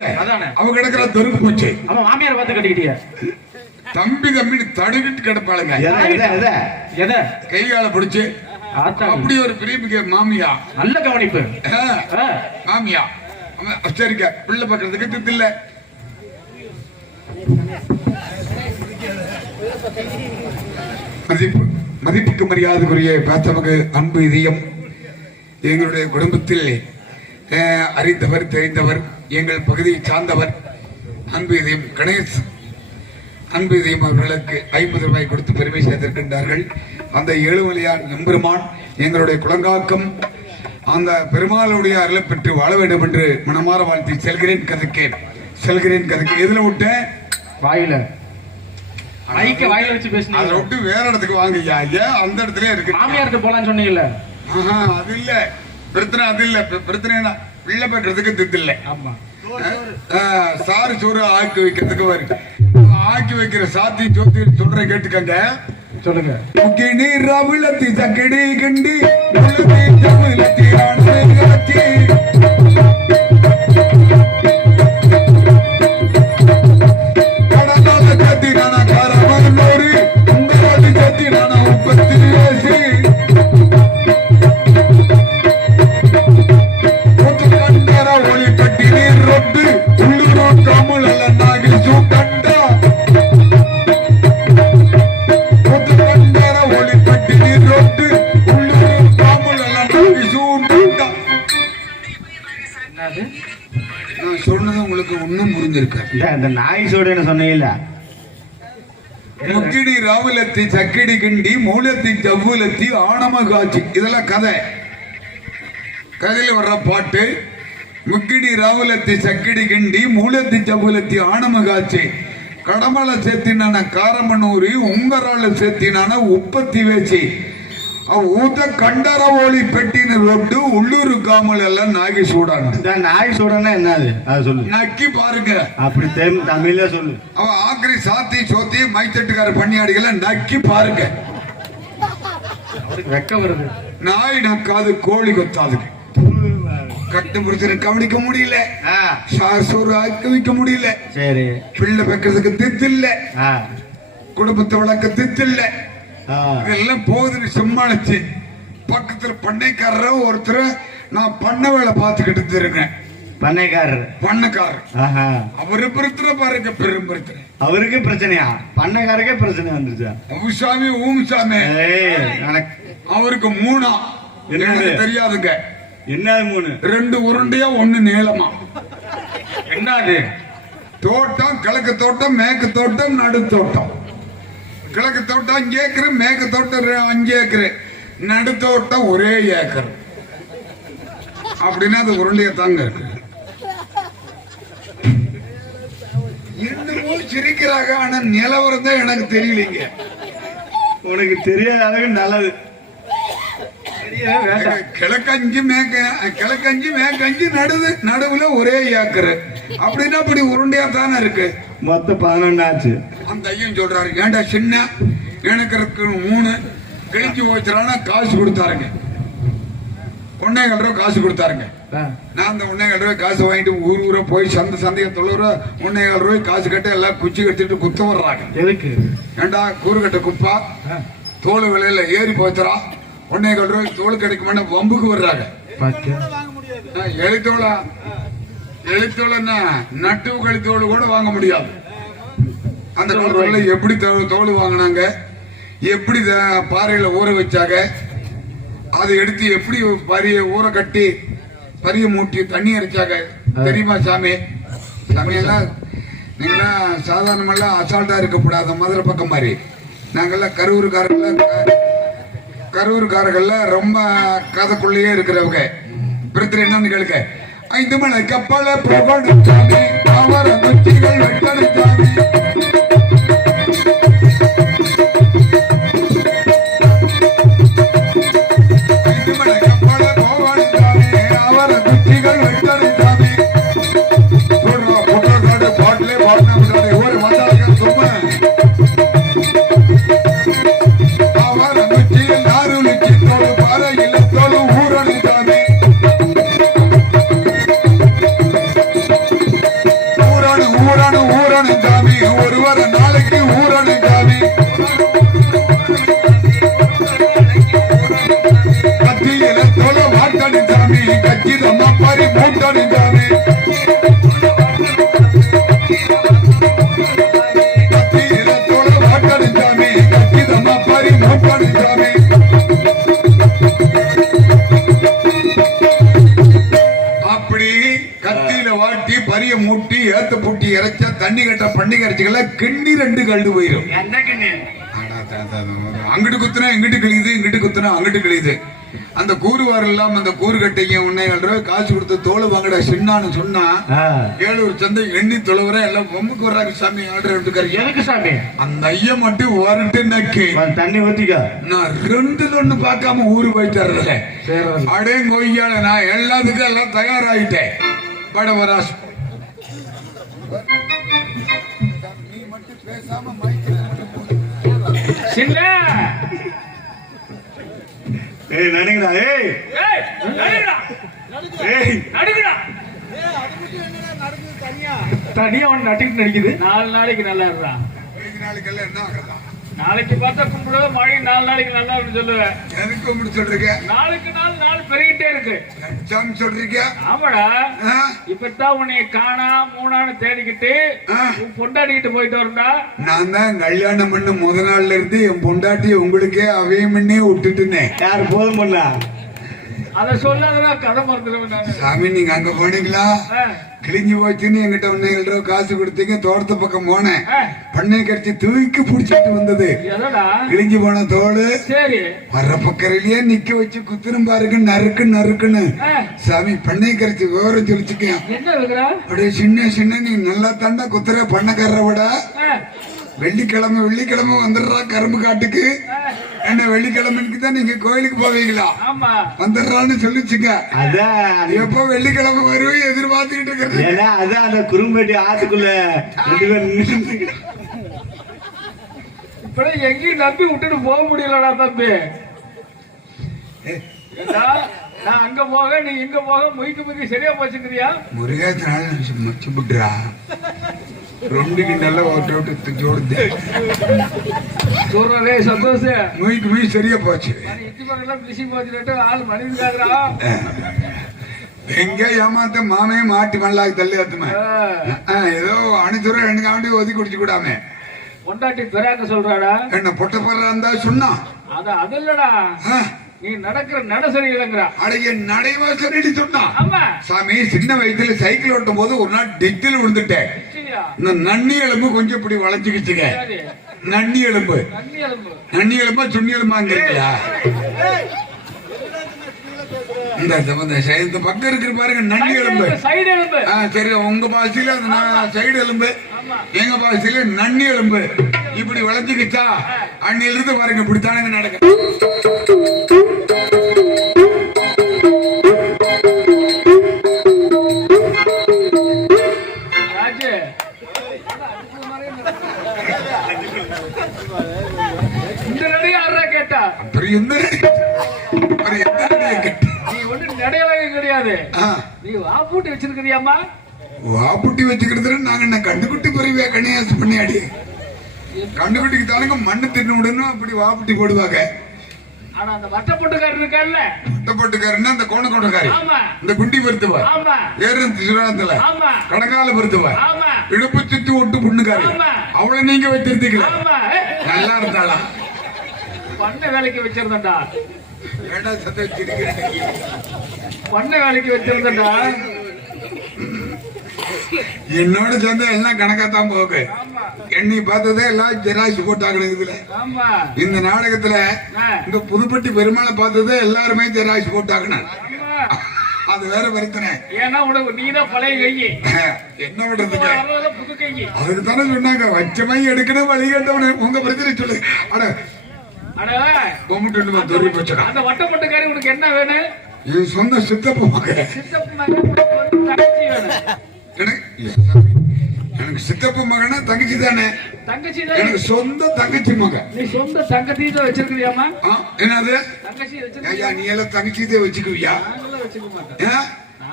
அவ கிடக்குற தெருக்கு போச்சு. அவன் மாமியார் பார்த்து கட்டிக்கிட்டிய தம்பி தம்பி தடுக்கிட்டு கிடப்பாளுங்க. கை கால பிடிச்சு அப்படி ஒரு பிரிவு மாமியா. நல்ல கவனிப்பு மாமியா. சரிங்க பிள்ளை பக்கிறதுக்கு திட்டு இல்ல. மதிப்புக்கு மரியாதைக்குரிய பேச்சமக்கு அன்பு இதயம். எங்களுடைய குடும்பத்தில் அறிந்தவர் தெரிந்தவர் எங்கள் பகுதியை சார்ந்தவர் அன்பு இதயம் கணேஷ் அன்பு இதயம் அவர்களுக்கு 50 ரூபாய் கொடுத்து பெருமை சேர்த்திருக்கின்றார்கள். அந்த ஏழுமலையார் எம்பெருமான் எங்களுடைய குளங்காக்கம் அந்த பெருமாளுடைய அருளை பெற்று வாழ வேண்டும் என்று மனமாற வாழ்த்தி செல்கிறேன் கதைக்கு. எதுல விட்டேன்? வாயில வச்சு பேசுனீங்க. அதை விட்டு வேற இடத்துக்கு வாங்க. அந்த இடத்துல இருக்கு. மாமியாருக்கு போலான்னு சொன்னீங்கல்ல. அது இல்ல பிரச்சனை. அது இல்ல பிரச்சனை. பிள்ளை பெற்றதுக்கு திட்டு இல்லை. ஆமா சாறு சோறு ஆக்கி வைக்கிறதுக்கு வருது. ஆக்கி வைக்கிற சாத்தி சோத்தி சொல்ற கேட்டுக்கங்க. சொல்லுங்க. முக்கினி ரவிலத்தி சக்கடி கண்டி முள்ளத்தி தமிழத்தி ஆண்மையாச்சி கடனால சத்தி நானா காரமல்லோரி உங்களோடு சத்தி நானா உற்பத்தி வேசி கண்டர ஒளி கட்டி நீர் ரொட்டு உள்ளூர் தமிழ் அல்ல நாகி சூக்கண்டா கண்டர ஒளி கட்டி நீர் ரொட்டு உள்ளூர் தமிழ் அல்ல நாகி சூக்கண்டா. நான் சொன்னது உங்களுக்கு ஒன்னும் புரிஞ்சிருக்க. இந்த நாய் சோடுன்னு சொன்னீங்கல்ல. முக்கிடி ராவுலத்தி சக்கிடி கிண்டி மூலத்தி ஜவ்வுலத்தி ஆணம காட்சி இதெல்லாம் கதை. கதையில வர்ற பாட்டு. முக்கிடி ராவுலத்தி சக்கிடி கிண்டி மூலத்தி ஜவ்வுலத்தி ஆணம காட்சி கடமலை சேர்த்தினான காரமனூரி உங்கரால சேர்த்தினான உற்பத்தி வேச்சி ஊத்த கண்டர ஓலி பெட்டின ரொட்டு உள்ளூர் காமல் எல்லாம் நாகி சூடான. நாய் சூடானா என்னது அது சொல்லு. நக்கி பாருங்க. அப்படி தமிழ்ல சொல்லு. அவன் ஆக்கிரி சாத்தி சோத்தி மைத்தட்டுக்கார பண்ணியாடிகளை நக்கி பாருங்க. வெக்க வருது. நாய் நக்காது கோழி கொத்தாது. கட்டு முடிச்சு கவனிக்க முடியல. சோறு ஆக்கி வைக்க முடியல. சரி பிள்ளை வைக்கிறதுக்கு தித்து இல்ல. குடும்பத்தை வளர்க்க தித்து இல்ல. இதெல்லாம் போகுதுன்னு சமாளிச்சு பக்கத்துல பண்ணைக்காரர ஒருத்தர் நான் பண்ண வேலை பார்த்துக்கிட்டு இருக்கேன். பண்ணைக்காரர் அவரு பிரச்சனை பாருங்க. பெரும் பிரச்சனை. அவருக்கு பிரச்சனையா? பண்ணைக்காரருக்கே பிரச்சனை வந்துருச்சா? ஊசாமி ஊம்சாமி அவருக்கு 3 எனக்கு தெரியாதுங்க. என்ன 3? 2 உருண்டையா 1 நீளமா. என்னது? தோட்டம் கிழக்கு தோட்டம் மேற்கு தோட்டம் நடு தோட்டம். கிழக்கு தோட்டம் 5 ஏக்கர் மேற்கு தோட்டம் 5 ஏக்கர் நடு தோட்டம் 1 ஏக்கர். அப்படின்னா அது உருண்டைய தாங்க இருக்கு. இன்னமும் சிரிக்கிறாங்க. ஆனா நிலவரம் தான் எனக்கு தெரியலீங்க. உனக்கு தெரியாத அளவுக்கு நல்லது. கிழக்கஞ்சு மேற்கஞ்சு நடுவுல 1 ஏக்கர். அப்படின்னா அப்படி உருண்டையா தானே இருக்கு. மொத்தம் 11 ஆச்சு. அந்த ஐயன் சொல்றாரு ஏண்டா சின்ன எனக்கு 3 கிழிஞ்சு போச்சுறானா காசு கொடுத்தாருங்க. 1.25 ரூபா காசு கொடுத்தாருங்க. நான் அந்த 1.25 ரூபாய் காசு வாங்கிட்டு ஊரா போய் சந்தையை 1.25 ரூபாய் காசு கட்ட எல்லாம் குச்சி கட்டிட்டு குத்த வர்றாங்க. எதுக்கு? ஏண்டா கூறு கட்ட குப்பா தோல் விலையில ஏறி போச்சுரா 1.25 ரூபாய் தோல் கிடைக்குமான வம்புக்கு வர்றாங்க. எழுத்தோளன்னா நட்டு கழித்தோடு கூட வாங்க முடியாது. அந்த காலத்துல எப்படி தோல் வாங்கினாங்க, எப்படி பாறையில ஊற வச்சாங்க, அதை எடுத்து எப்படி பரிய ஊற கட்டி பரிய மூட்டி தண்ணி அரைச்சாங்க தெரியுமா சாமி? சாமியெல்லாம் நீங்களாம் சாதாரணமெல்லாம் அசால்ட்டா இருக்கக்கூடாது. மதுரை பக்கம் மாதிரி நாங்கெல்லாம் கரூருக்காரர்கள்ல ரொம்ப கதைக்குள்ளேயே இருக்கிறவங்க. பிரச்சனை என்னன்னு கேளுங்க. 5 மலை கப்பலை புகழ்ச்சாமி அவர குச்சிகள் வெட்டடிச்சாமி ஒரு வார நாளைக்கு ஊரணும் சாமி கத்தியில தொலை வாட்டணும் சாமி கச்சிதமா பறி மூட்டணும் சாமி கத்தியில தொலை வாட்டணும் சாமி கச்சிதமா பறி மூட்டணும் சாமி அப்படி கத்தியில வாட்டி பரிய மூட்டி ஏத்த பூட்டி இறைச்சா தண்ணி கட்ட பண்ணி கரைச்சிக்கல கிண்ணி 2 கழுது போயிரும் அங்கிட்டு குத்துனா இங்கிட்டு கிழியுது இங்கிட்டு குத்துனா அங்கிட்டு கிழியுது அந்த கூறுவார் எல்லாம் அந்த கூறுகட்டைக்கு 1.5 ரூபாய் காசு கொடுத்து தோலை வாங்கடா சின்னான்னு சொன்னா 7 சந்தை எண்ணி தொலைவர எல்லாம் பொம்முக்கு வர்றாங்க சாமி ஆர்டர் எடுத்துக்காரு எனக்கு சாமி அந்த ஐயா மட்டும் வரட்டு நக்கி தண்ணி ஊத்திக்கா நான் 2 பார்க்காம ஊரு போயிட்டு அடே கொய்யால நான் எல்லாத்துக்கும் எல்லாம் தயாராயிட்டேன் படவராஸ் நீ மட்டும் பேசாம சின்ன ஏய் நடுங்கடா ஏய் ஏய் நடுங்கடா தனியா ஒன்று நட்டிட்டு நடிக்குது 4 நாளைக்கு நல்லா இருக்கா நாளைக்கெல்லாம் என்ன ஆகுதா நாளைக்கு பார்த்தா கும்பிடுவ மழை 4 நாளைக்கு நல்லா இருக்குன்னு சொல்லுவேன் எதுக்கு கும்பிட்டு சொல்றீங்க நாளுக்கு நாள் பெருகிட்டே இருக்கு எக்ஸாம் சொல்றீங்க ஆமாடா இப்பதான் உன்னை காணா மூணான்னு தேடிக்கிட்டு உன் பொண்டாட்டிக்கிட்டு போயிட்டு வரண்டா நான் தான் கல்யாணம் பண்ண முத நாள்ல இருந்து என் பொண்டாட்டி உங்களுக்கே அவையும் பண்ணே விட்டுட்டுனேன் யாரு போதும் பண்ணா அத சொல்லாதான் கதை மறந்துடுவேன் நானு சாமி நீங்க அங்க போனீங்களா கிழிஞ்சு போச்சுன்னு என்கிட்ட 1.5 ரூபா காசு கொடுத்தீங்க தோட்டத்து பக்கம் போனேன் பண்ணை கடிச்சு தூக்கி புடிச்சிட்டு வந்தது கிழிஞ்சு போன தோடு சரி வர்ற பக்கறிலேயே நிக்க வச்சு குத்துரும் பாருங்க நறுக்குன்னு சாமி பண்ணை கரைச்சி விவரம் சொல்லிச்சுக்கேன் அப்படியே சின்ன நீ நல்லா தாண்டா குத்துற பண்ணக்காரரை விட வெள்ளிக்கிழமை வந்துடுறா கரும்பு காட்டுக்கு என்ன வெள்ளிக்கிழமைக்கு தான் நீங்க கோயிலுக்கு போவீங்களா வந்துடுறான்னு சொல்லிச்சுங்க அதான் எப்போ வெள்ளிக்கிழமை வருவே எதிர்பார்த்துக்கிட்டு இருக்கிறேன் அதான் அந்த குறும்பேட்டி ஆத்துக்குள்ள 2 பேர் இப்ப எங்கேயும் நம்பி விட்டுட்டு போக முடியலடா தம்பி நான் அங்க போக நீ இங்க போக முயக்கு சரியா போச்சுக்கிறியா முருகேசனால மச்சு விட்டுறா 2 கிண்டல்ல ஓட்டு ஜோடுது சொல்றதே சந்தோஷம் முயக்கு சரியா போச்சு ஆள் மனிதா எங்க ஏமாத்த மாமே மாட்டி மல்லாக்கு தள்ளி ஏத்துமே ஏதோ அணிச்சுர 2 காவண்டி ஒதுக்கி குடிச்சு கூடாமே பொண்டாட்டி பெறாக்க சொல்றாடா என்ன பொட்ட போடுறா இருந்தா சொன்னா அது இல்லடா நீ நடக்கிற நட சரியில்லைங்கிறா அடைய நடைவா சரின்னு சொன்னா சாமி சின்ன வயசுல சைக்கிள் ஓட்டும் போது ஒரு நாள் டிச்சில் விழுந்துட்டேன் இந்த நன்னி எலும்பு கொஞ்சம் இப்படி வளைச்சுக்கிச்சுங்க நன்னி எலும்பு சுண்ணி எலும்பாங்க இருக்கியா இந்த பக்கம் இருக்கிற பாருங்க நன்னி எலும்பு சரி உங்க பாசையில சைடு எலும்பு எங்க பாசையில நன்னி எலும்பு இப்படி வளைச்சுக்கிச்சா அன்னில இருந்து பாருங்க இப்படித்தானுங்க நடக்க கிடையாது நீ வாப்பூட்டி வச்சிருக்கிறியாமா வாப்பூட்டி வச்சுக்கிறது நாங்க என்ன கண்டுகுட்டி பொறிவியா கண்ணியாசு பண்ணியாடி கண்டுகுட்டிக்கு தானுங்க மண்ணு தின்னு விடணும் அப்படி வாப்பூட்டி போடுவாங்க ஆனா அந்த வட்டப்பொட்டுக்காரர் இருக்கார்ல வட்டப்பொட்டுக்காரன்னா அந்த கோணக்கோணக்காரி இந்த குண்டி பருத்துவா ஏறும் திருவாரத்துல கடங்கால பருத்துவா இடுப்பு சுத்தி ஒட்டு புண்ணுக்காரி அவளை நீங்க வச்சிருந்தீங்களா நல்லா இருந்தாளா பண்ண வேலைக்கு வச்சிருந்தா பண்ண வேலைக்கு வச்சிருந்தா என்னோட சேர்ந்து எல்லாம் கணக்காத்தான் போகு எண்ணி பார்த்ததே எல்லாம் ஜெராக்ஸ் போட்டாங்க இதுல இந்த நாடகத்துல இந்த புதுப்பட்டி பெருமாளை பார்த்ததே எல்லாருமே ஜெராக்ஸ் போட்டாங்க அது வேற பிரச்சனை ஏன்னா உனக்கு நீதான் பழைய கை என்ன பண்றதுக்கு அதுக்கு தானே சொன்னாங்க வச்சமை எடுக்கணும் வழி கேட்டவனு உங்க பிரச்சனை சொல்லு அந்த வட்டப்பட்டுக்காரி உனக்கு என்ன வேணும் என் சொந்த சித்தப்பு மகன் எனக்கு சித்தப்பு மகனா தங்கச்சி தானே தங்கச்சி எனக்கு சொந்த தங்கச்சி மகன் நீ சொந்த தங்கச்சி தான் வச்சிருக்கிறியாமா என்னது தங்கச்சி ஐயா நீ எல்லாம் தங்கச்சி தான் வச்சுக்குவியா வச்சுக்க மாட்டேன்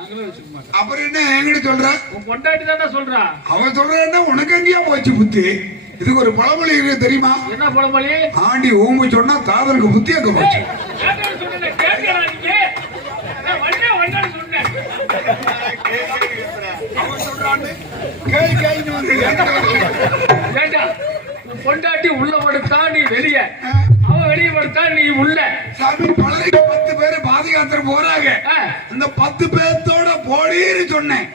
நாங்களும் வச்சுக்க மாட்டோம். அப்புறம் என்ன என்கிட்ட சொல்ற? உன் பொண்டாட்டி தானே சொல்றா. அவன் சொல்றேன்னா உனக்கு எங்கேயா போச்சு புத்தி? இதுக்கு ஒரு பழமொழி இருக்கு தெரியுமா? என்ன பழமொழி? ஆண்டி ஊம்பு சொன்னா காதலுக்கு புத்தி அங்க போச்சு. பொண்டாட்டி உள்ள படுத்தா நீ வெளிய, அவன் வெளிய படுத்தா நீ உள்ள. சாமி பலருக்கு 10 பேரு பாதுகாத்து போறாங்க. அந்த 10 பேர்த்தோட போடின்னு சொன்னேன்.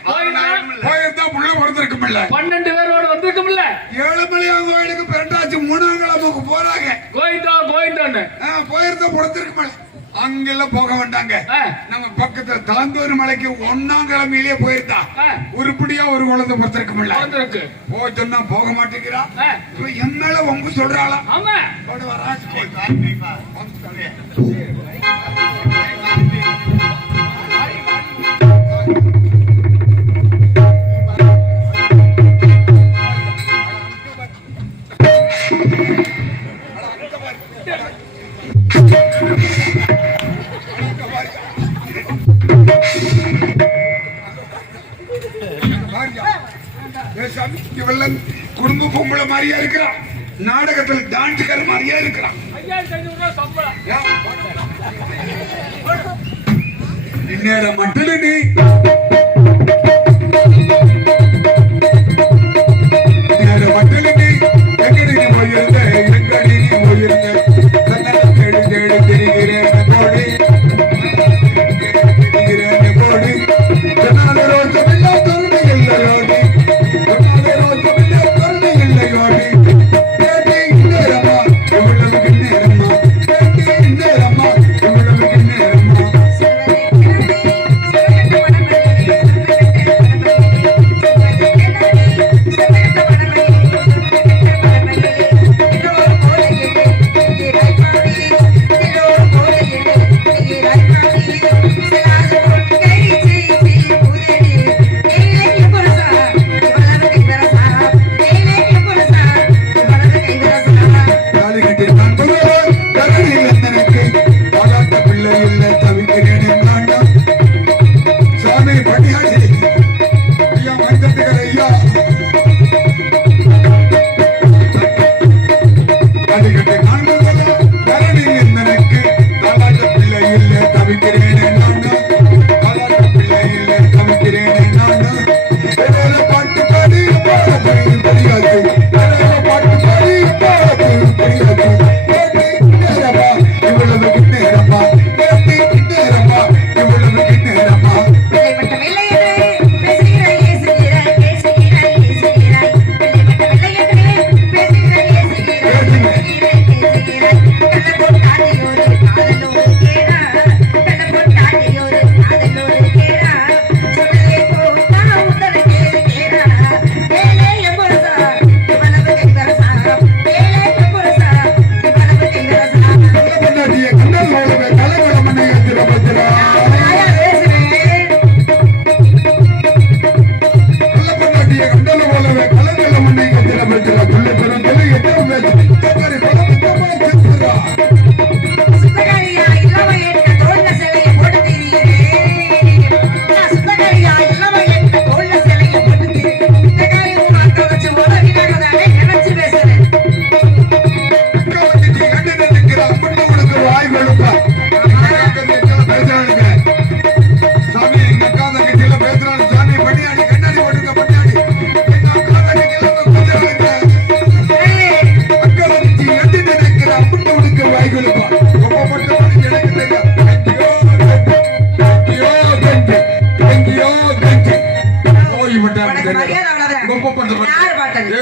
போயிருந்தா உள்ள படுத்திருக்கும் இல்ல, 12 பேரோட வந்திருக்கும் இல்ல. ஏழுமலையான் கோயிலுக்கு பெரண்டாச்சு 3ஆம் கிழமைக்கு போறாங்க. கோயிந்தா கோயிந்தான்னு போயிருந்தா படுத்திருக்கும். அங்கெல்லாம் போக வேண்டாங்க. நம்ம பக்கத்துல தாந்தூர் மலைக்கு 1ஆம் கிழமையிலேயே போயிருந்தா உருப்படியா ஒரு குழந்தை பொறுத்திருக்கும்ல. போய் சொன்னா போக மாட்டேங்கிறா. என் மேல வம்பு சொல்றாளா? ஆமா. குடும்ப பொம்பளை மாதிரியா இருக்கிறான், நாடகத்தில் டான்ஸ்கார மாதிரியா இருக்கிறான். இந்நேரம் மட்டும் நீ நேரம் மட்டும் நீ எங்கடி நீ போயிருந்த, எங்கடி நீ போயிருந்த, தேடி தேடி திரிகிறேன் போடி திரிகிறேன் போடி, ரோஜமில்லா கருணை இல்லையோடி, ரோஜமில்லா கருணை இல்லையோடி, கேட்டி நேரமா இவ்வளவுக்கு நேரமா, கேட்டி நேரமா இவ்வளவுக்கு நேரமா.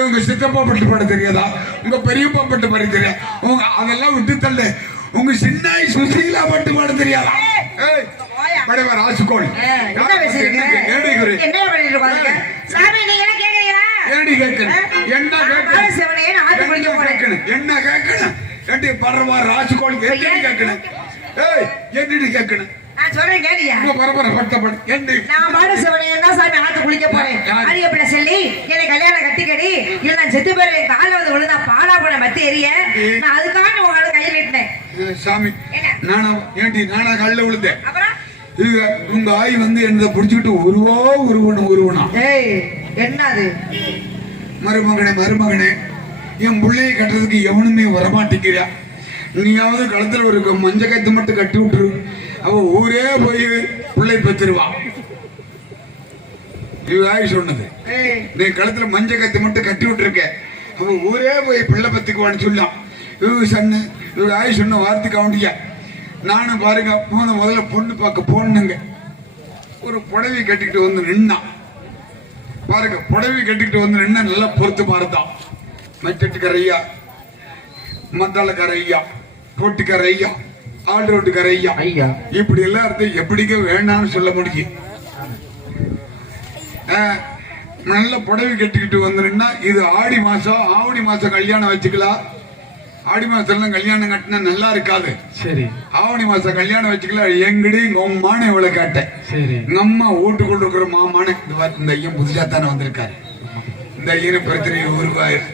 உங்க சித்தப்பா பட்டு பாட தெரியாதா? உங்க பெரியப்பா பட்டு பாட தெரியாது? அதெல்லாம் விட்டு தள்ளு. உங்க சின்னாய் சுசீலா பட்டு பாட தெரியாதா? ராசுகோள் என்ன கேட்கணும்? பரவா ராசுகோள் கேட்கணும். என்னடி கேட்கணும்? நான் சொல்றேன் கேளியா. நான் பாட சிவனையன் தான் சாமி ஆத்து குளிக்க போறேன். அரியப்பட சொல்லி என்னை கல்யாணம் கட்டிக்கடி, இல்ல நான் செத்து போய் கால வந்து விழுந்தா பாலா போன மத்தி எரிய, நான் அதுக்காக உங்களோட கையில் விட்டேன். சாமி நானா ஏண்டி நானா கல்ல விழுந்தேன்? அப்புறம் இது உங்க ஆய் வந்து என்னதை புடிச்சுக்கிட்டு உருவனா ஏய் என்னது மருமகனே என் பிள்ளையை கட்டுறதுக்கு எவனுமே வரமாட்டேங்கிறா. நீயாவது களத்துல ஒரு மஞ்ச கத்து மட்டும் கட்டி விட்டுரு, அவ ஊரே போய் பிள்ளை பெற்றுருவா. ஆய் சொன்னது, நீ கழுத்துல மஞ்ச கத்து மட்டும் கட்டி விட்டுருக்க, அவ ஊரே போய் பிள்ளை பெத்துக்குவான்னு சொல்லலாம். இவங்க ஆய் சொன்ன வார்த்தைக்கு அவண்டியா. நானும் பாருங்க முதல்ல பொண்ணு பார்க்க போனுங்க. ஒரு புடவை கட்டிக்கிட்டு வந்து நின்னா பாருங்க, புடவை கட்டிக்கிட்டு வந்து நின்னா நல்லா பொறுத்து பார்த்தான். மெச்சட்டுக்காரையா, மத்தாளக்காரையா, ரோட்டுக்காரையா, ஆள் ரோட்டுக்காரையா, இப்படி எல்லாம் இருந்து எப்படிங்க வேணாம்னு சொல்ல முடியும். நல்ல புடவை கட்டிக்கிட்டு வந்து நின்னா இது ஆடி மாசம் கல்யாணம் வச்சுக்கலாம். ஆடி மாசம் கல்யாணம் கட்டினா நல்லா இருக்காது. சரி, ஆவணி மாசம் கல்யாணம் வச்சுக்கலாம். எங்கடி எங்க அம்மான இவ்வளவு கேட்டேன். சரி, எங்க அம்மா வீட்டுக்குள்ள இருக்கிற மாமான இந்த ஐயன் புதுசா தானே வந்திருக்காரு. இந்த ஐயனை பிரச்சனை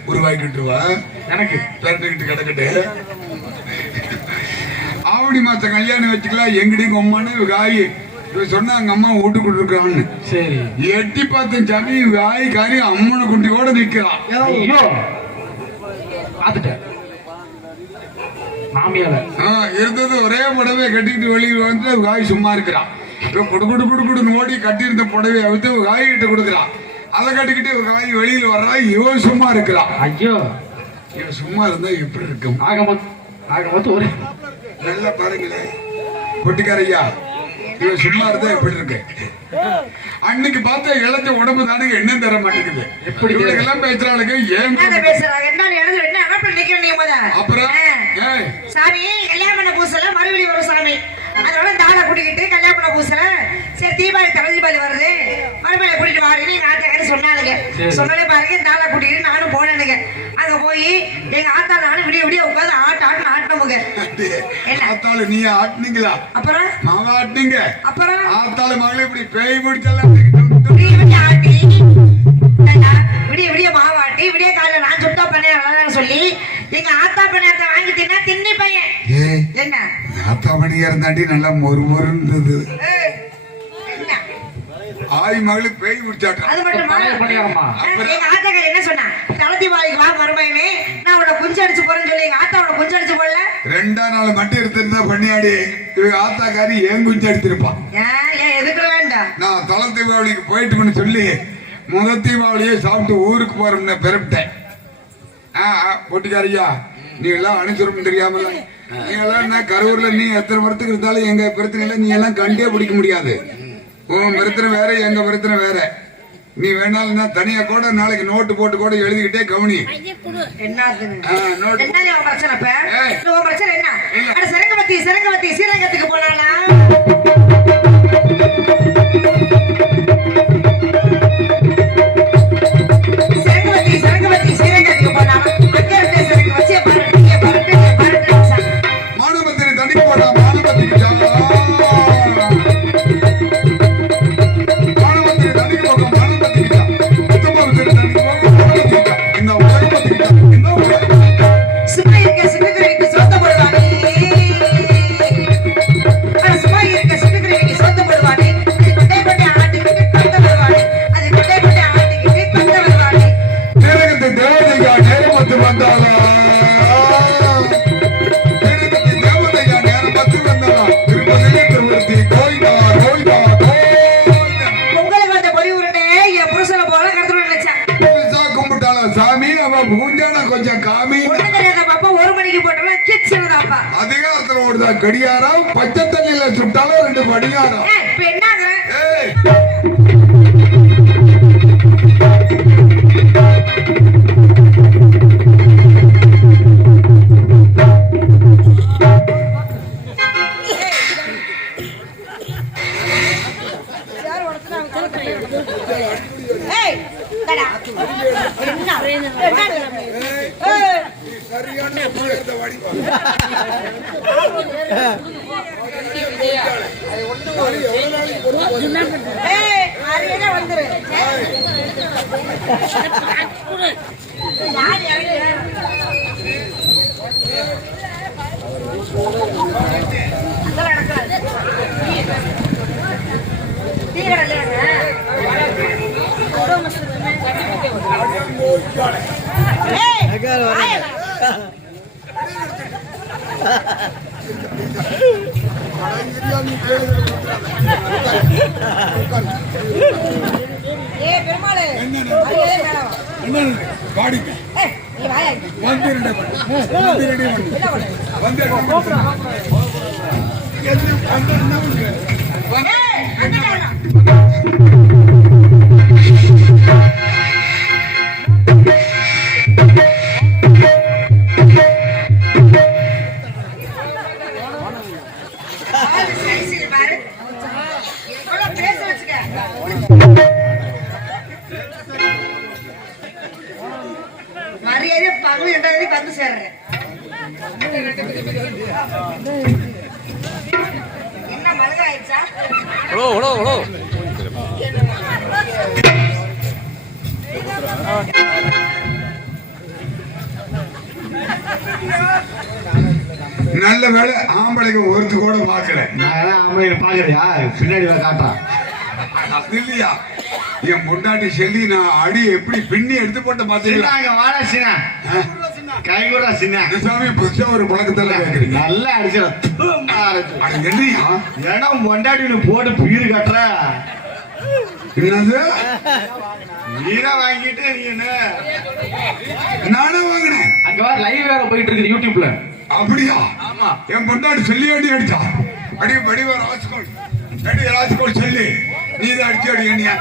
உருவாக்கிட்டுருவா எனக்கு பிறந்துகிட்டு கிடக்கட்டு. ஆவணி மாசம் கல்யாணம் வச்சுக்கலாம். எங்கடி எங்க அம்மான காய் சொன்னா எங்க அம்மா வீட்டுக்குள்ள இருக்கிறான்னு. சரி, எட்டி பார்த்தேன் சாமி காய் காரி அம்மனை குண்டியோட நிக்கிறான். இருந்தது ஒரே புடவை கட்டிக்கிட்டு வெளியில் வந்து காய் சும்மா இருக்கிறான். குடு ஓடி கட்டியிருந்த புடவை அவித்து காய் கிட்ட கொடுக்குறான். அதை கட்டிக்கிட்டு காய் வெளியில் வர்றா. இவன் சும்மா இருக்கிறான். ஐயோ, இவன் சும்மா இருந்தா எப்படி இருக்கும்? ஒரு நல்லா பாருங்களேன் பொட்டிக்காரையா, இவன் சும்மா இருந்தா எப்படி இருக்கு? அன்னைக்கு பார்த்த இழந்த உடம்பு தானுங்க என்ன தர மாட்டேங்குது. எப்படி எல்லாம் பேசுறாளுங்க? ஏன் பேசுறாங்க? அப்புறம் சாமி கல்யாணம் பண்ண பூசல மறுபடியும் வரும் சாமி. அதனால தாளை கூட்டிக்கிட்டு கல்யாணம் பண்ண பூசல. சரி, தீபாவளி தீபாவளி வருது, மறுபடியும் கூட்டிட்டு வாருன்னு எங்க ஆத்தாக்காரி சொன்னாலுங்க. சொன்னாலே பாருங்க, தாளை கூட்டிக்கிட்டு நானும் போனேனுங்க. அங்க போய் எங்க ஆத்தா நானும் விடிய உட்காந்து ஆட்டமுங்க. ஆத்தாளு நீ ஆட்டினீங்களா? அப்புறம் மாவா ஆட்டினீங்க. அப்புறம் ஆத்தாளு மகளே இப்படி பேய் முடிச்சல ஆட்டி விடிய மாவாட்டி விடிய காலையில நான் சுத்தா பண்ண சொல்லி எங்க ஆத்தா பண்ணத்தை வாங்கி தின்னா தின்னி பையன். என்ன ஆத்தா பண்ணியா இருந்தாண்டி நல்லா மொறு இருந்தது. ஆய் மகளுக்கு பேய் முடிச்சாட்டா. அது மட்டும் எங்க ஆத்தாக்காரி என்ன சொன்னா, தளத்தி வாய்க்கு வா மருமையனே, நான் உன்னை குஞ்சு அடிச்சு போறேன்னு சொல்லி எங்க ஆத்தா உன்னை குஞ்சு அடிச்சு போடல. 2 நாள் மட்டும் எடுத்திருந்தா பண்ணியாடி இவங்க ஆத்தாக்காரி ஏன் குஞ்சு அடிச்சிருப்பான். ஏன் எதுக்கு வேண்டாம்? நான் தள தீபாவளிக்கு போயிட்டுன்னு சொல்லி முதல் தீபாவளியே சாப்பிட்டு ஊருக்கு போறோம்னு பெருப்பிட்டேன். பொட்டிக்காரியா, நீ எல்லாம் அனுசரிப்பு தெரியாமல நீ எல்லாம் என்ன கரூர்ல நீ எத்தனை மரத்துக்கு இருந்தாலும் எங்க பிரச்சனையில நீ எல்லாம் கண்டே பிடிக்க முடியாது. உன் பிரச்சனை வேற, எங்க பிரச்சனை வேற. நீ வேணாலும் தனியா கூட நாளைக்கு நோட்டு போட்டு கூட எழுதிக்கிட்டே கவனி. சிறங்கவத்தி சீரகத்துக்கு போனானா கடியாரம் பச்சை தண்ணியில சுட்டாலும் 2 படியாரம். மரியாதை பகல் 2 வந்து சேர்றேன். என்ன மழை ஆயிடுச்சா? நல்ல வேலை ஆம்பளைக்கு ஒருத்து கூட பார்க்கல. நான் ஆம்பளை பாக்குறியா பின்னாடி காட்டுறான் அது இல்லையா என் முன்னாடி செல்லி நான் அடி எப்படி பின்னி எடுத்து போட்ட பாத்தீங்களா? வாடா சின்ன கைகுறா சின்ன சாமி புதுசா ஒரு பழக்கத்துல கேக்குறீங்க. நல்லா அடிச்சிட என்னையா இடம் கொண்டாடி போட்டு பீரு கட்டுற என்னது நீரா வாங்கிட்டு நீ என்ன நானே வாங்கினேன். அங்க லைவ் வேற போயிட்டு இருக்குது யூடியூப்ல. அப்படியா? ஆமா. என் பொண்டாடி சொல்லி அடிச்சா அடி வடிவ ராஜ்கோட் அடி ராஜ்கோட் சொல்லி நீ தான் அடிச்சு அடி என்னையா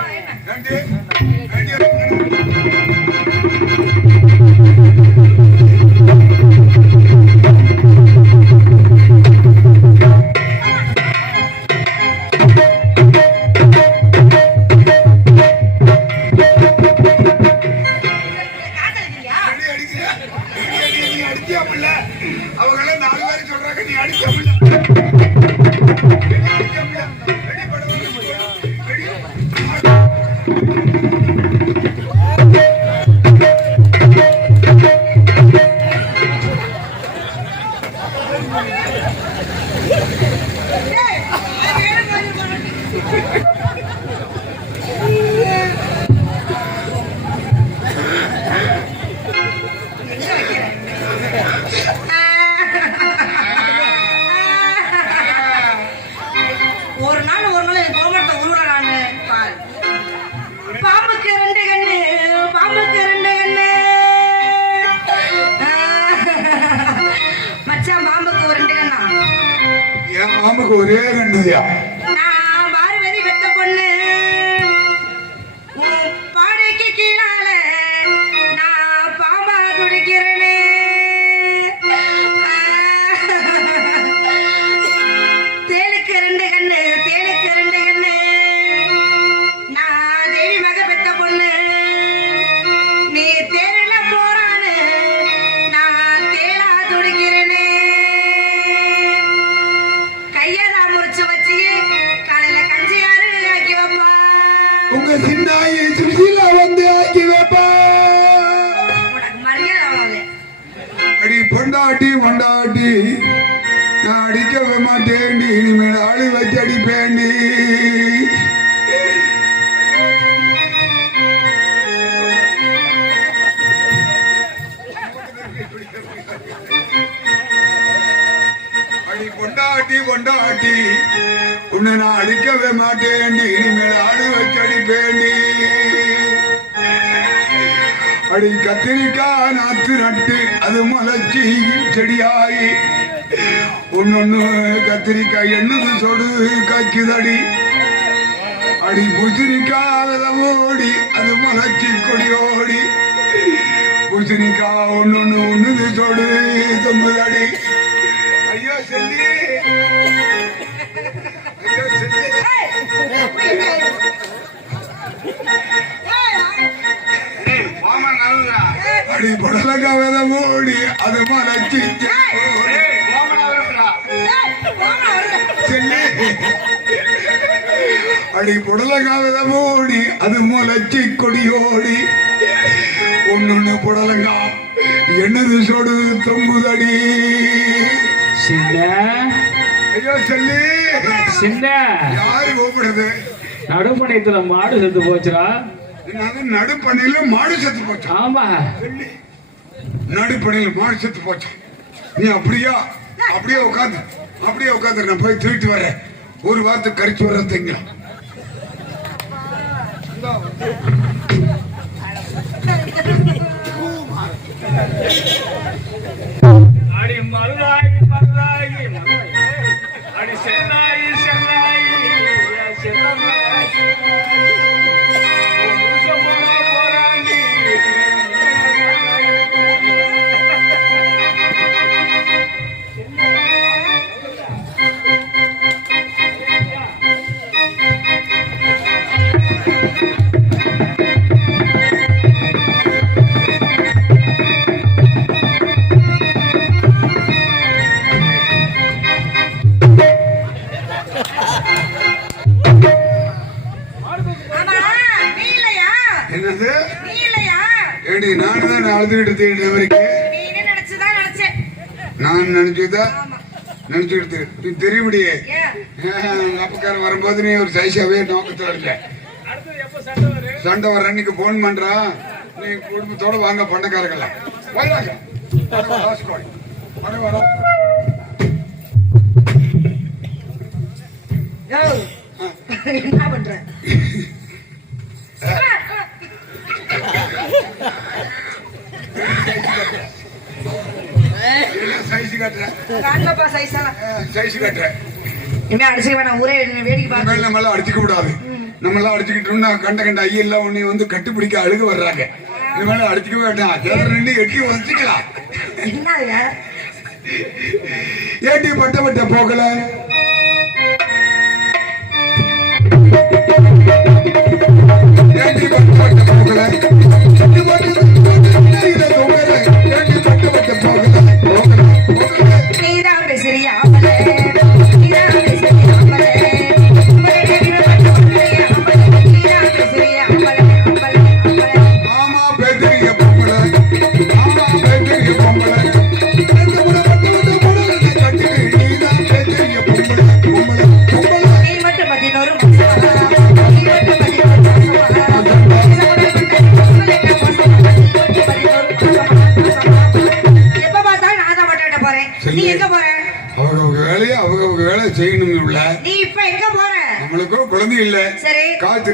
அவங்க எல்லாம் 4 பேரும் சொல்றாங்க நீ அடிக்க மாமுக்கு ஒரே கண்ணுதியா மாறுவதி வெத்த பொண்ணு பாடைக்கு கீழால நான் பாம்பா துடிக்கிறேனே தேலுக்கு 2 கண்ணு தேலுக்கு 2 கண்ணு நான் தேவி மக பெத்த பொண்ணு நீ தேரில போறானு நான் தேலா துடிக்கிறேனே கையதான் முறிச்சு வச்சு காலையில கஞ்சி யாரு ஆக்கி வைப்பா உங்க சின்னாயி சுசீலா வந்து ஆக்கி வைப்பா உனக்கு மரியாதை அவ்வளவு அடி பொண்டாட்டி பொண்டாட்டி நான் அடிக்கவே மாட்டேன்டி இனிமேல் ஆளு வச்சு அடிப்பேண்டி அடி பொண்டாட்டி பொண்டாட்டி உன்னை நான் அடிக்கவே மாட்டேன்டி இனிமேல் ஆளு வச்சு அடிப்பேண்டி அடி கத்திரிக்காய் நாத்து நட்டு அது முளைச்சி செடியாயி ஒன்னொன்னு கத்திரிக்காய் எண்ணது சொடு காய்க்குதடி அடி பூசணிக்காய் ஓடி அது முளைச்சி கொடியோடி பூசணிக்காய் ஒன்னொன்னு ஒண்ணுது சொடு தொங்குதடி ஐயோ செல்லி ஐயோ செல்லி அடி புடலங்க வித மூடி அது மலைச்சி அடி புடலங்க வித மூடி அது முளைச்சி கொடியோடி ஒன்னொன்னு புடலங்க என்னது சொடு தொங்குதடி சின்ன ஐயோ செல்லி சின்ன யாரு கூப்பிடுது நடுப்பணையத்துல மாடு செத்து போச்சுடா. என்னது நடுப்பணியில மாடு செத்து போச்சு? ஆமா, நடுப்பணியில மாடு செத்து போச்சு. நீ அப்படியே உட்காந்து நான் போய் தூக்கிட்டு வரேன். ஒரு வாரத்தை கறிச்சு வர திங்க. அடி மருதாகி மருதாகி அடி செல்லாயி செல்லாயி போராண்டி. என்னது ஏடி நான் தான் அழுதுகிட்டு தேடின வரைக்கும் நான் நினைச்சுக்கிட்டு தெரியும்படியே அப்பக்காரன் வரும்போது நீ ஒரு சைஸாவே நோக்கத்தில் இல்லை. சண்டை வர அன்னைக்கு போன் பண்றான். நீ குடும்பத்தோட வாங்க பண்ணக்காரங்கள என்ன பண்ற? சைஸ் காட்டுறேன். நம்மளாம் அடிச்சுக்க கூடாது. நம்மளாம் அடிச்சுக்கிட்டோம்னா கண்ட ஐயெல்லாம் உன்னை வந்து கட்டுப்பிடிக்க அழுக வர்றாங்க. இது மேல அடிச்சுக்க வேண்டாம். ரெண்டு எட்டி வச்சுக்கலாம். ஏட்டி பட்ட போகல ஏட்டி பட்ட போகல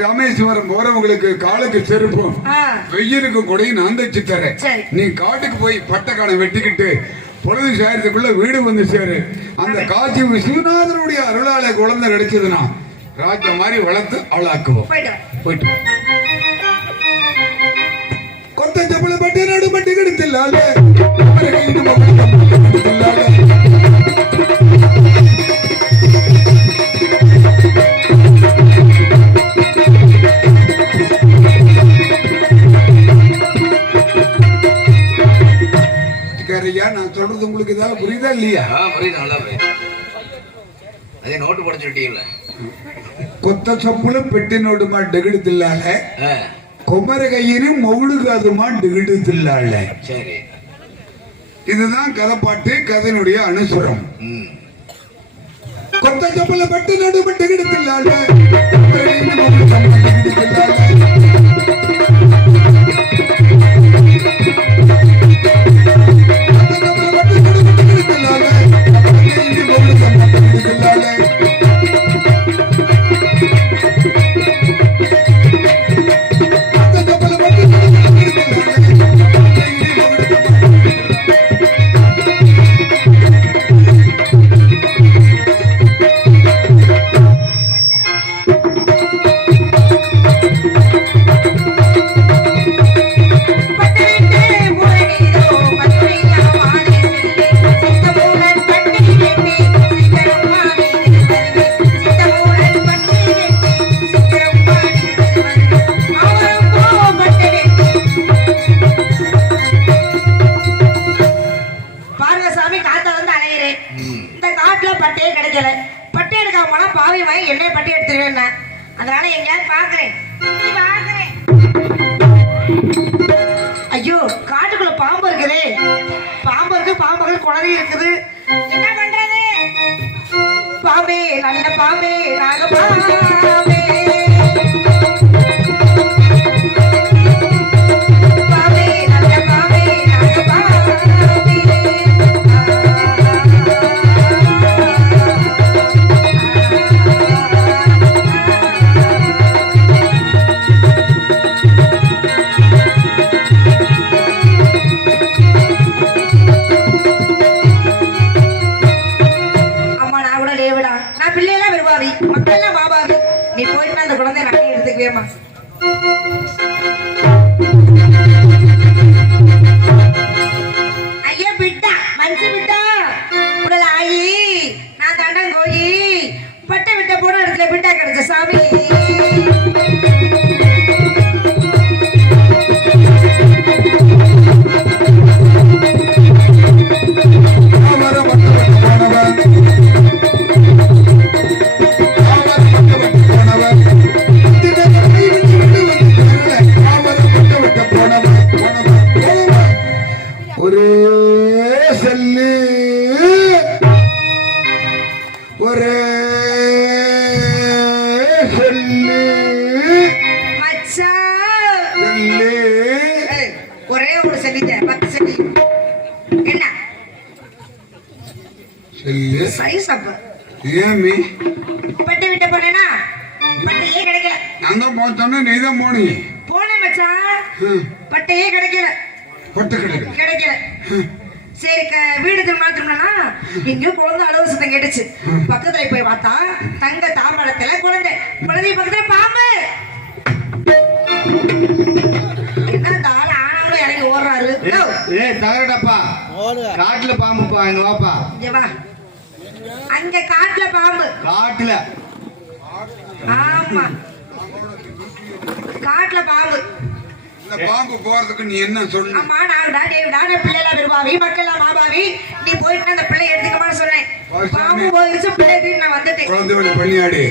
ராமேஸ்வரம் போறவங்களுக்கு காலுக்கு செருப்பும் வெயிலுக்கு கூடையும் நான் தச்சு தரேன். நீ காட்டுக்கு போய் பட்டக்கான வெட்டிக்கிட்டு பொழுது சேரத்துக்குள்ள வீடு வந்து சேரு. அந்த காட்சி விஸ்வநாதனுடைய அருளால குழந்தை கிடைச்சதுன்னா ராஜா மாதிரி வளர்த்து அவளாக்குவோம். போயிட்டு கொத்த சப்பள பட்டு நடு பட்டு கிடைத்தில்லால நான் சொல்றது உங்களுக்கு ஏதாவது புரியுதா இல்லையா? அதே நோட்டு படிச்சுட்டீங்களா? கொத்த சொப்புல பெட்டி நோடுமா டெகிடுத்தில்லால கொமர கையினும் மவுளுகாதுமா டெகிடுத்தில்லால. சரி, இதுதான் கதைப்பாட்டு, கதையினுடைய அனுசுரம். கொத்த சொப்புல பெட்டி நோடுமா டெகிடுத்தில்லால கொமர கையினும் மவுளுகாதுமா டெகிடுத்தில்லால. ஐயோ, காட்டுக்குள்ள பாம்பு இருக்குது. பாம்பு இருக்கு, பாம்புகள் குழந்தை இருக்குது. என்ன பண்றது? பாம்பே, நல்ல பாம்பே, நாக பாம்பே. சரியாம்மா. ஐயா பிட்டா மஞ்சு பிட்டா உடல் ஆயி நான் தண்டம் கோயி பட்டை விட்ட போன இடத்துல பிட்டா கிடைச்ச சாமி. ஒரே ஒரு செல்லிட்டேன் 10 செல்லி என்ன சைஸ் அப்ப ஏமி பட்டை விட்ட போனேனா பட்டையே கிடைக்கல. நான் தான் போனேன், நீ தான் போனீங்க. போனேன் மச்சான், பட்டையே கிடைக்கல. பட்டை கிடைக்கல. சரி வீடு திருமணா எங்கேயோ குழந்தை அளவு சத்தம் கேட்டுச்சு. பக்கத்துல போய் பார்த்தா தங்க தாம்பழத்துல குழந்தை பக்கத்துல பாம்பு. என்ன தாள் ஆனாலும் இறங்கி ஓடுறாரு. தகரடப்பா காட்டுல பாம்புப்பா, இங்க வாப்பா. வா, அங்க காட்டுல பாம்பு. காட்டுல ஆமா காட்டுல பாம்பு. இந்த பாம்பு போறதுக்கு நீ என்ன சொல்லு? அம்மா நான் பிள்ளைலாம் பெருபாவி மக்கள்லாம் மாபாவி, நீ போயிட்டு அந்த பிள்ளை எடுத்துக்கமான்னு சொன்னேன். பாம்பு போயிடுச்சு, பிள்ளை வீட்டு நான் வந்துட்டேன். குழந்தை பண்ணியாடி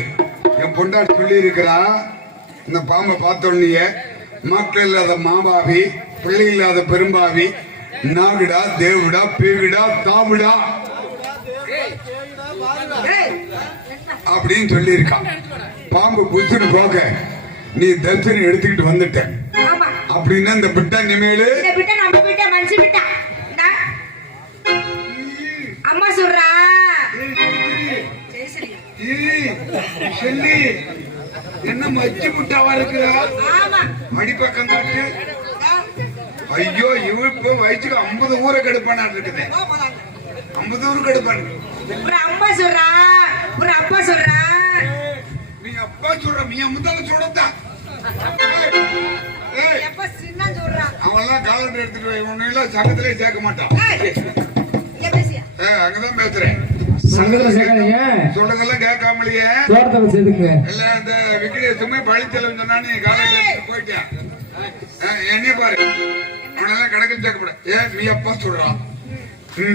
என் பொண்டாட்டி சொல்லி இருக்கிறா, இந்த பாம்பை பார்த்தோன்னே மக்கள் இல்லாத மாபாவி, பிள்ளை இல்லாத பெரும்பாவி, நாகுடா தேவுடா பேகுடா தாவுடா அப்படின்னு சொல்லி இருக்கான். பாம்பு புசுன்னு போக நீ தரிசனம் எடுத்துக்கிட்டு வந்துட்ட அப்படின்னா இந்த பிட்டா நிமேலு மனசு விட்டா அம்மா சொல்றா சொல்லி என்ன மச்சி முட்டாவா இருக்கிறா? மடிப்பக்கம் காட்டு. ஐயோ இவ இப்ப வயசுக்கு 50 ஊரை கெடுப்பான்னு இருக்குது. 50 ஊரு கெடுப்பான். ஒரு அம்மா சொல்றா, ஒரு அப்பா சொல்றா. நீ அப்பா சொல்ற, நீ அம்மாதால சொல்றதா? எப்ப சின்ன சொல்றா. அவன்லாம் காலண்டர் எடுத்துட்டு போய் இவன் எல்லாம் சங்கத்திலே சேர்க்க மாட்டான். அங்கதான் பேசுறேன். சங்கத்துல சேர்க்காதீங்க, சொல்றதெல்லாம் கேட்காமலையே தோட்டத்துல சேர்த்துங்க. இல்ல இந்த விக்கிலிய சும்மா பழித்தலம் சொன்னா நீ காலண்டர் போயிட்டேன். என்னைய பாரு, அவனெல்லாம் கணக்கில் சேர்க்கப்பட. நீ அப்பா சொல்றான்,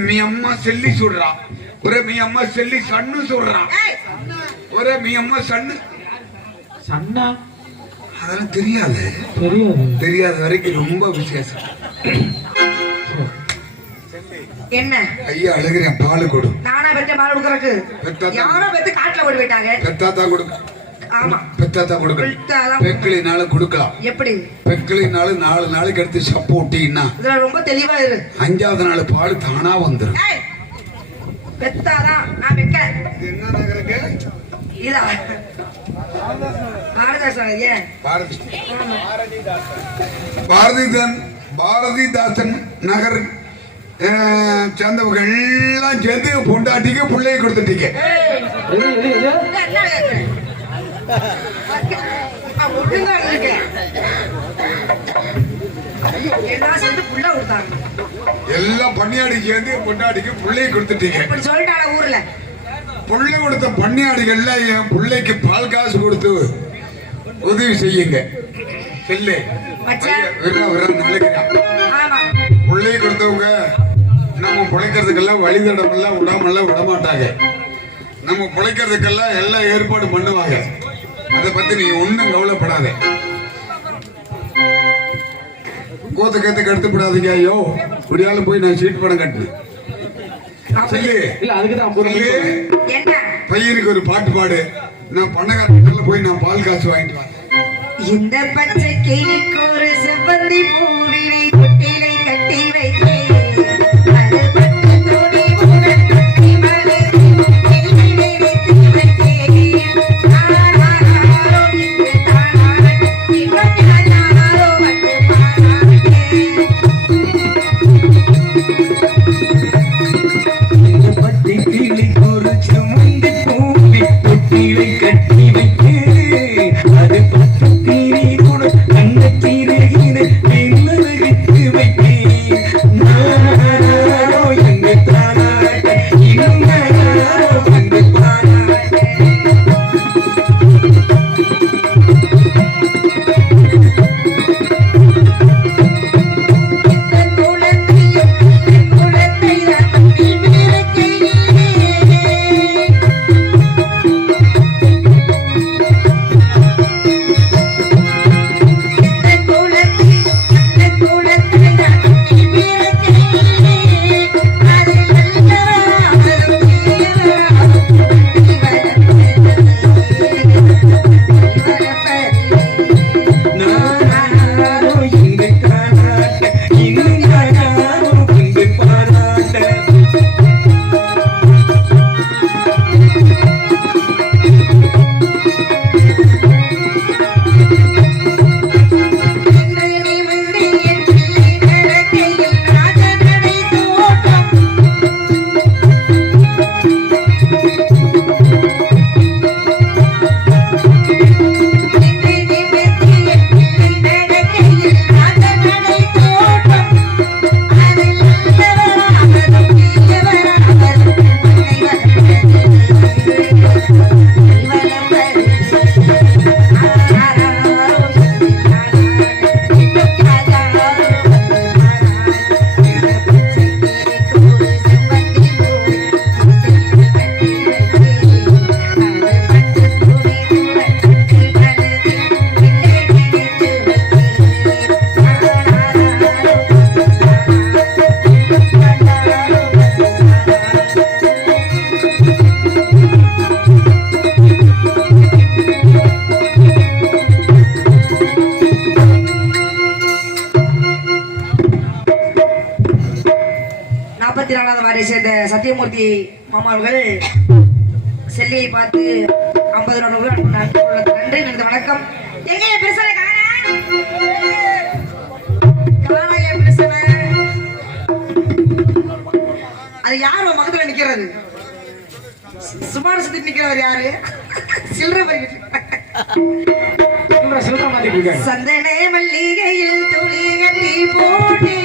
మీ అమ్మ చెల్లి చూడరా, ఒరే మీ అమ్మ చెల్లి సన్ను చూడరా, ఒరే మీ అమ్మ సన్ను சன்னா அதெல்லாம் தெரியாது. தெரியாத வரைக்கும் ரொம்ப விசேஷம். என்ன ஐயா அழுகிறேன், பால் கொடு. நானா பெற்ற பால் கொடுக்கறதுக்கு யாரோ பெத்து காட்டுல ஓடி போயிட்டாங்க. பெத்தாத்தா கொடுக்க. ஆமா பெத்தாத்தா கொடுக்க. பெக்கிளினால கொடுக்கலாம். எப்படி பெக்கிளினால 4 நாளைக்கு எடுத்து சப்பு விட்டீங்கன்னா இதுல ரொம்ப தெளிவா இரு. 5வது நாள் பால் தானா வந்துடும். பெத்தாதான் நான் வைக்க. என்ன நகருக்கு இதா பாரதிதாசன் நகர் சேர்ந்தவங்க எல்லாம் சேர்ந்து பொண்டாட்டிக்கு பிள்ளைய கொடுத்துட்டீங்க. எல்லாம் பண்ணியாடி சேர்ந்து பொண்டாட்டிக்கு பிள்ளைய கொடுத்துட்டீங்க. சொல்லிட்டாங்க ஊர்ல பிள்ளை கொடுத்த பண்ணியாடிகள்ல என் பிள்ளைக்கு பால் காசு கொடுத்து உதவி செய்யுங்க. செல்லு பிள்ளைய கொடுத்தவங்க நம்ம பிழைக்கிறதுக்கெல்லாம் வழிதடமெல்லாம் விடாமல்லாம் விடமாட்டாங்க. நம்ம பிழைக்கிறதுக்கெல்லாம் எல்லாம் ஏற்பாடு பண்ணுவாங்க. அதை பத்தி நீங்க ஒன்னும் கவலைப்படாத. கோத்த கத்து கடுத்துப்படாதீங்க. ஐயோ குடியாலும் போய் நான் சீட் படம் கட்டுனேன். பையனுக்கு ஒரு பாட்டு பாடு. நான் பண்ணகாரத்துல போய் நான் பால் காசு வாங்கிட்டு வரேன். இந்த பச்சை கிளிக்கு ஒரு செவ்வந்தி பூவினை தொட்டிலை கட்டி வைத்தேன். கட்டி வைத்து அது பக்கத்தில் 54வது வார்டை சேர்ந்த சத்தியமூர்த்தி மாமா அவர்கள் செல்லியை பார்த்து 50 ரூபாய் நன்றி நன்றி வணக்கம். எங்க பிரச்சனை அது யாரு பக்கத்துல நிக்கிறது? சுமார சுத்தி நிக்கிறவர் யாரு? சில்லறை சந்தன மல்லிகையில் துளி கட்டி போட்டி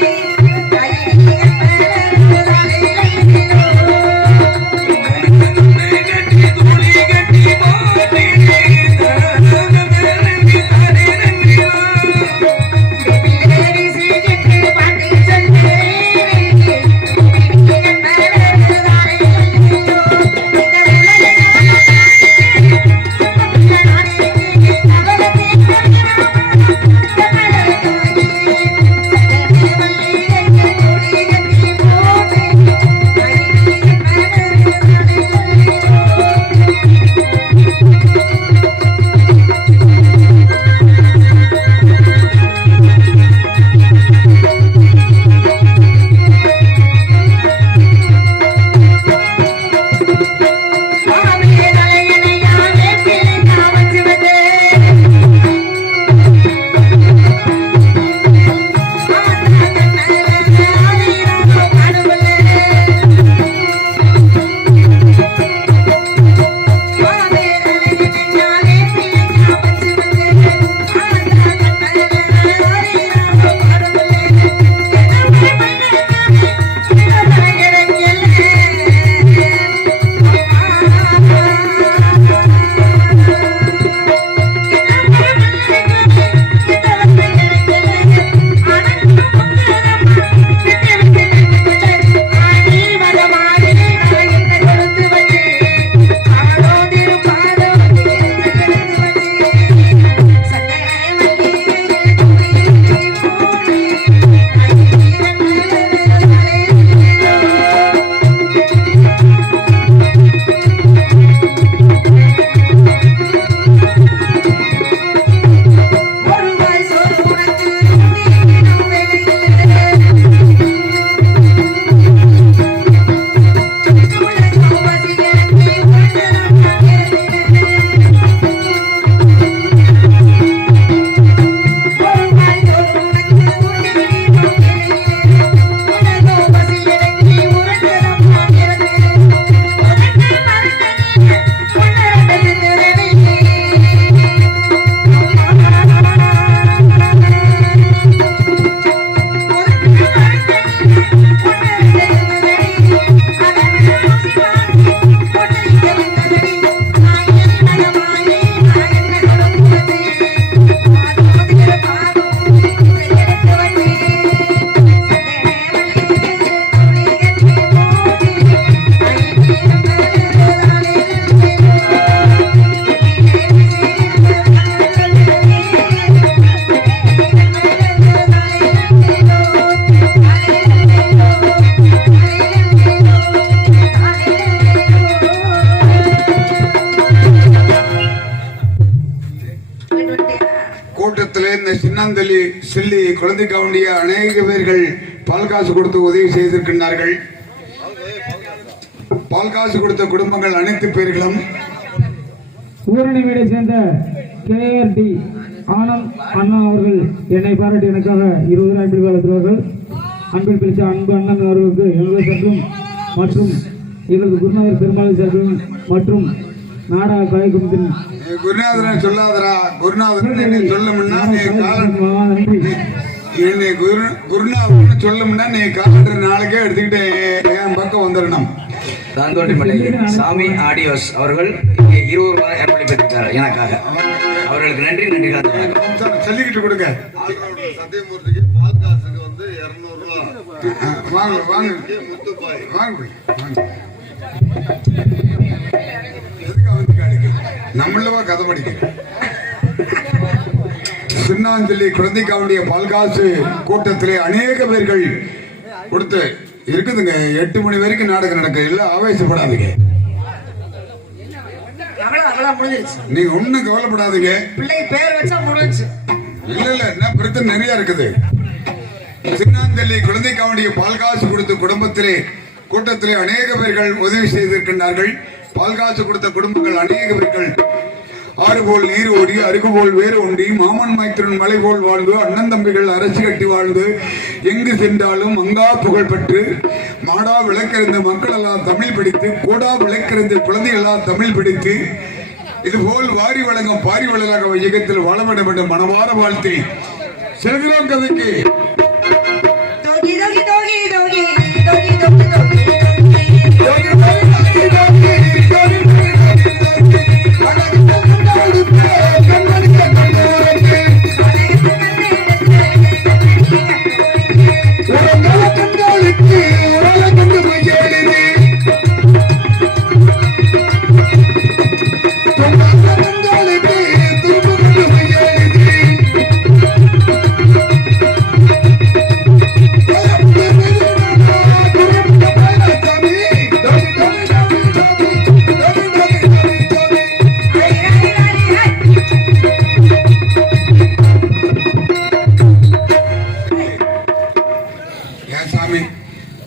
சில்லி குழந்தைக்கு வேண்டிய அநேக பேர்கள் பால் காசு கொடுத்து உதவி செய்திருக்கின்றார்கள். பால் காசு கொடுத்த குடும்பங்கள் அனைத்து பேர்களும் ஊரணி வீடை சேர்ந்த KRD ஆனந்த் அண்ணா அவர்கள் என்னை பாராட்டி எனக்காக 20 ரூபாய் வழங்குகிறார்கள். அன்பில் பிடித்த அன்பு அண்ணன் அவர்களுக்கு எங்களை சற்றும் மற்றும் எங்களது குருநாதர் பெருமாள் சார்பில் மற்றும் நாடக கலைக்குழுமத்தின் குருநாதரன் சொல்லாதரா, குருநாதரன் சொல்லும்னா நீ என்னை குருநாதன் சொல்லும்னா நீ காலண்டர் நாளைக்கே எடுத்துக்கிட்டு என் பக்கம் வந்துடணும். தாந்தோட்டிமலை சாமி ஆடியோஸ் அவர்கள் இங்கே 20 ரூபாய் ஏற்பாடு பெற்றிருக்கார் எனக்காக. அவர்களுக்கு நன்றி நன்றி. சொல்லிக்கிட்டு கொடுங்க. சத்தியமூர்த்திக்கு பால் காசுக்கு வந்து 200 ரூபாய் வாங்க வாங்க முத்துப்பாய் வாங்க வாங்க. நம்மளவா கதை படிக்க சின்னாஞ்சலி குழந்தைக்காவுடைய பால்காசு கூட்டத்திலே அநேக பேர்கள் கொடுத்து இருக்குதுங்க. 8 மணி வரைக்கும் நாடகம் நடக்குது. எல்லாம் ஆவேசப்படாதீங்க, நீங்க ஒண்ணும் கவலைப்படாதீங்க. பிள்ளை பேர் வச்சா முடிஞ்சு. இல்ல என்ன பிரச்சனை நிறைய இருக்குது. சின்னாஞ்சலி குழந்தைக்காவுடைய பால்காசு கொடுத்து குடும்பத்திலே கூட்டத்திலே அநேக பேர்கள் உதவி செய்திருக்கின்றார்கள். பால்காசு கொடுத்த குடும்பங்கள் அநேக பேர்கள் ஆறு போல் நீர் ஓடி அருகு போல் வேறு ஒண்டி மாமன் மைத்திரன் மலை போல் வாழ்ந்து அண்ணன் தம்பிகள் அரசு கட்டி வாழ்ந்து எங்கு சென்றாலும் மங்கா புகழ் பெற்று மாடா விளக்கறிந்த மக்கள் எல்லாம் தமிழ் படித்து கூடா விளக்கறிந்த குழந்தைகள் எல்லாம் தமிழ் படித்து இதுபோல் வாரி வழங்கும் பாரி வளராக வையகத்தில் வாழ வேண்டும் என்று மனவார வாழ்த்தி செல்கிறோம் கதைக்கு. தோகி தோகி தோகி தோகி தோகி தோகி தோகி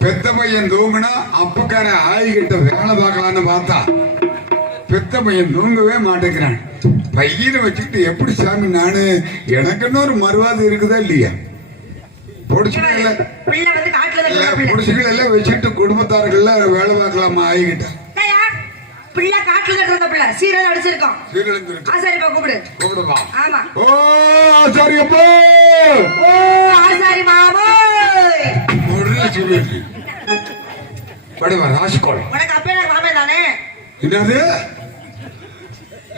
பெத்த பையன் தூங்குனா அப்பக்கார ஆயிக்கிட்ட வேலை பார்க்கலான்னு பார்த்தா பெத்த பையன் தூங்கவே மாட்டேங்கிறான். பையனை வச்சுக்கிட்டு எப்படி சாமி நானு எனக்குன்னு ஒரு மறுவாது இருக்குதா இல்லையா? பொடிச்சுகள் எல்லாம் வச்சுட்டு குடும்பத்தார்கள்ல வேலை பார்க்கலாமா ஆயிக்கிட்ட பிள்ளை காட்டுல இருந்த பிள்ளை சீரல் அடிச்சிருக்கோம். ஆசாரிப்பா கூப்பிடு. கூப்பிடுமா? ஆமா. ஓ ஆசாரியப்பா, ஓ ஆசாரி மாமோய். சொல்லிட்டு படுவா ராசிக்கோள். உனக்கு அப்பே எனக்கு மாமே தானே. என்னது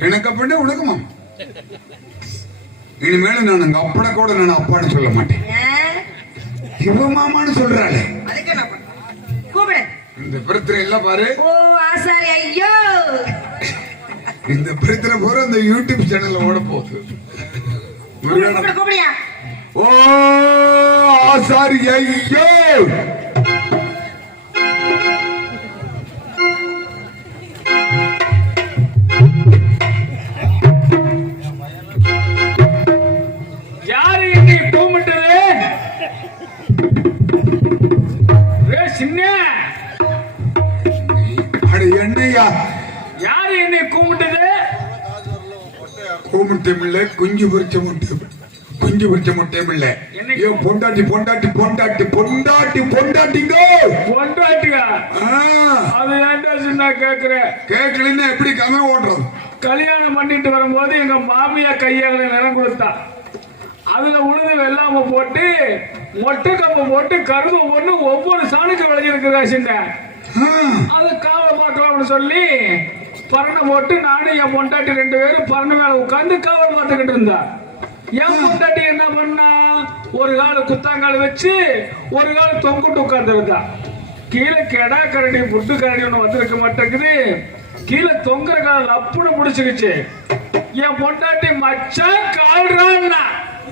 எனக்கு அப்பனே உனக்கு மாமா? இனிமேல நான் அங்க அப்பட கூட நான் அப்பான்னு சொல்ல மாட்டேன். இவ மாமான்னு சொல்றாளே அதுக்கு என்ன கூப்பிடு. இந்த பிரச்சனை எல்லாம் பாரு. ஓ ஆசாரி ஐயோ, இந்த பிரச்சனை போற அந்த யூடியூப் சேனல்ல ஓட போகுது. கூப்பிடியா? ஓ ஆசாரி ஐயோ, யாரு என்னை கூப்பிட்டது? சின்ன என்னையா யாரு என்னை கூப்பிட்டது? கூமுட்டம் இல்ல, குஞ்சு பொறிச்ச முட்டை, குஞ்சு பொறிச்ச முட்டையும் இல்ல. ஏன் பொண்டாட்டி பொண்டாட்டி பொண்டாட்டி பொண்டாட்டி பொண்டாட்டிங்க பொண்டாட்டியா? அது ஏன்டா சின்ன கேக்குற? கேட்கலன்னா எப்படி கதை ஓடுறது? கல்யாணம் பண்ணிட்டு வரும்போது எங்க மாமியா கையால நிலம் கொடுத்தா, அதுல உழுது வெள்ளாம போட்டு மொட்டை கப்ப போட்டு கருது ஒண்ணு ஒவ்வொரு சாணுக்கு விளைஞ்சிருக்குதா சின்ன. அது காவல் பார்க்கலாம்னு சொல்லி பரணை போட்டு நானும் என் பொண்டாட்டி 2 பேரும் பரணை மேல உட்கார்ந்து காவல் பார்த்துக்கிட்டு இருந்தா. என் பொண்டாட்டி என்ன பண்ணா, ஒரு கால குத்தாங்கால் வச்சு ஒரு கால தொங்கிட்டு உட்கார்ந்து இருந்தா. கீழே கெடா கரடி புட்டு கரடி ஒண்ணு வந்திருக்க மாட்டேங்குது. கீழே தொங்குற கால அப்புன்னு பிடிச்சிருச்சு. என் பொண்டாட்டி மச்சான் கால்றான்னா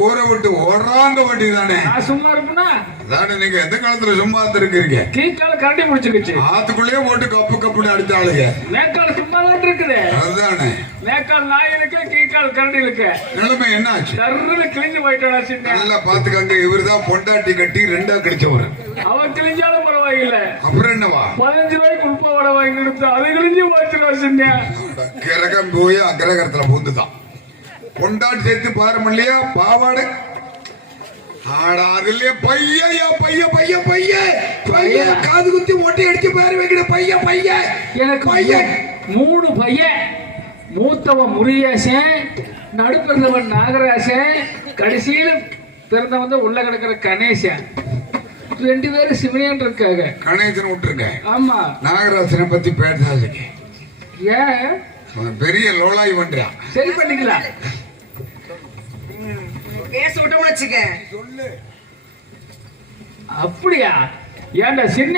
ஊரை விட்டு ஓடுறாங்க வண்டி தானே. நான் சும்மா இருப்பேனா? தானே நீங்க எந்த காலத்துல சும்மா இருக்கீங்க? கீழ்கால கரடி பிடிச்சிருச்சு. ஆத்துக்குள்ளேயே போட்டு கப்பு கப்புன்னு அடித்தாளுங்க. மேற்கால சும்மா தான் இருக்குது. அதுதானே மேற்கால் நாய் இருக்கு, கீழ்கால் கரடி இருக்கு. நிலைமை என்ன ஆச்சு? தர்றல கிழிஞ்சு போயிட்டாடா சின்ன. நல்லா பாத்துக்காங்க. இவருதான் பொண்டாட்டி கட்டி 2ஆ கழிச்சவரு. அவன் கிழிஞ்சாலும் பரவாயில்ல. அப்புறம் என்னவா? 15 ரூபாய்க்கு உள்பா வடை வாங்கி எடுத்து அது கிழிஞ்சு போச்சுடா சின்ன. கிரகம் போய் அக்கிரகரத்துல பூந்துதான். பொண்டாட்டி சேர்த்து பாரு இல்லையா பாவாடை ஆடா அதுலயே பையா பைய பைய பைய பைய காது குத்தி மொட்டை அடிச்சு பாரு வைக்கிற பைய பைய. எனக்கு பையன் 3 பையன். மூத்தவன் முருகேசன், நடுப்பிறந்தவன் நாகராசன், கடைசியில பிறந்தவன் உள்ள கிடக்கிற கணேசன். 2 பேரும் சிவனியான் இருக்காங்க. கணேசன் விட்டுருங்க. ஆமா, நாகராசனை பத்தி பேசாதீங்க. ஏன்? பெரிய லோலாய் பண்றான். சரி பண்ணிக்கலாம். பேச விட்டு வச்சுக்க. அப்படியா? ஏன்டா சின்ன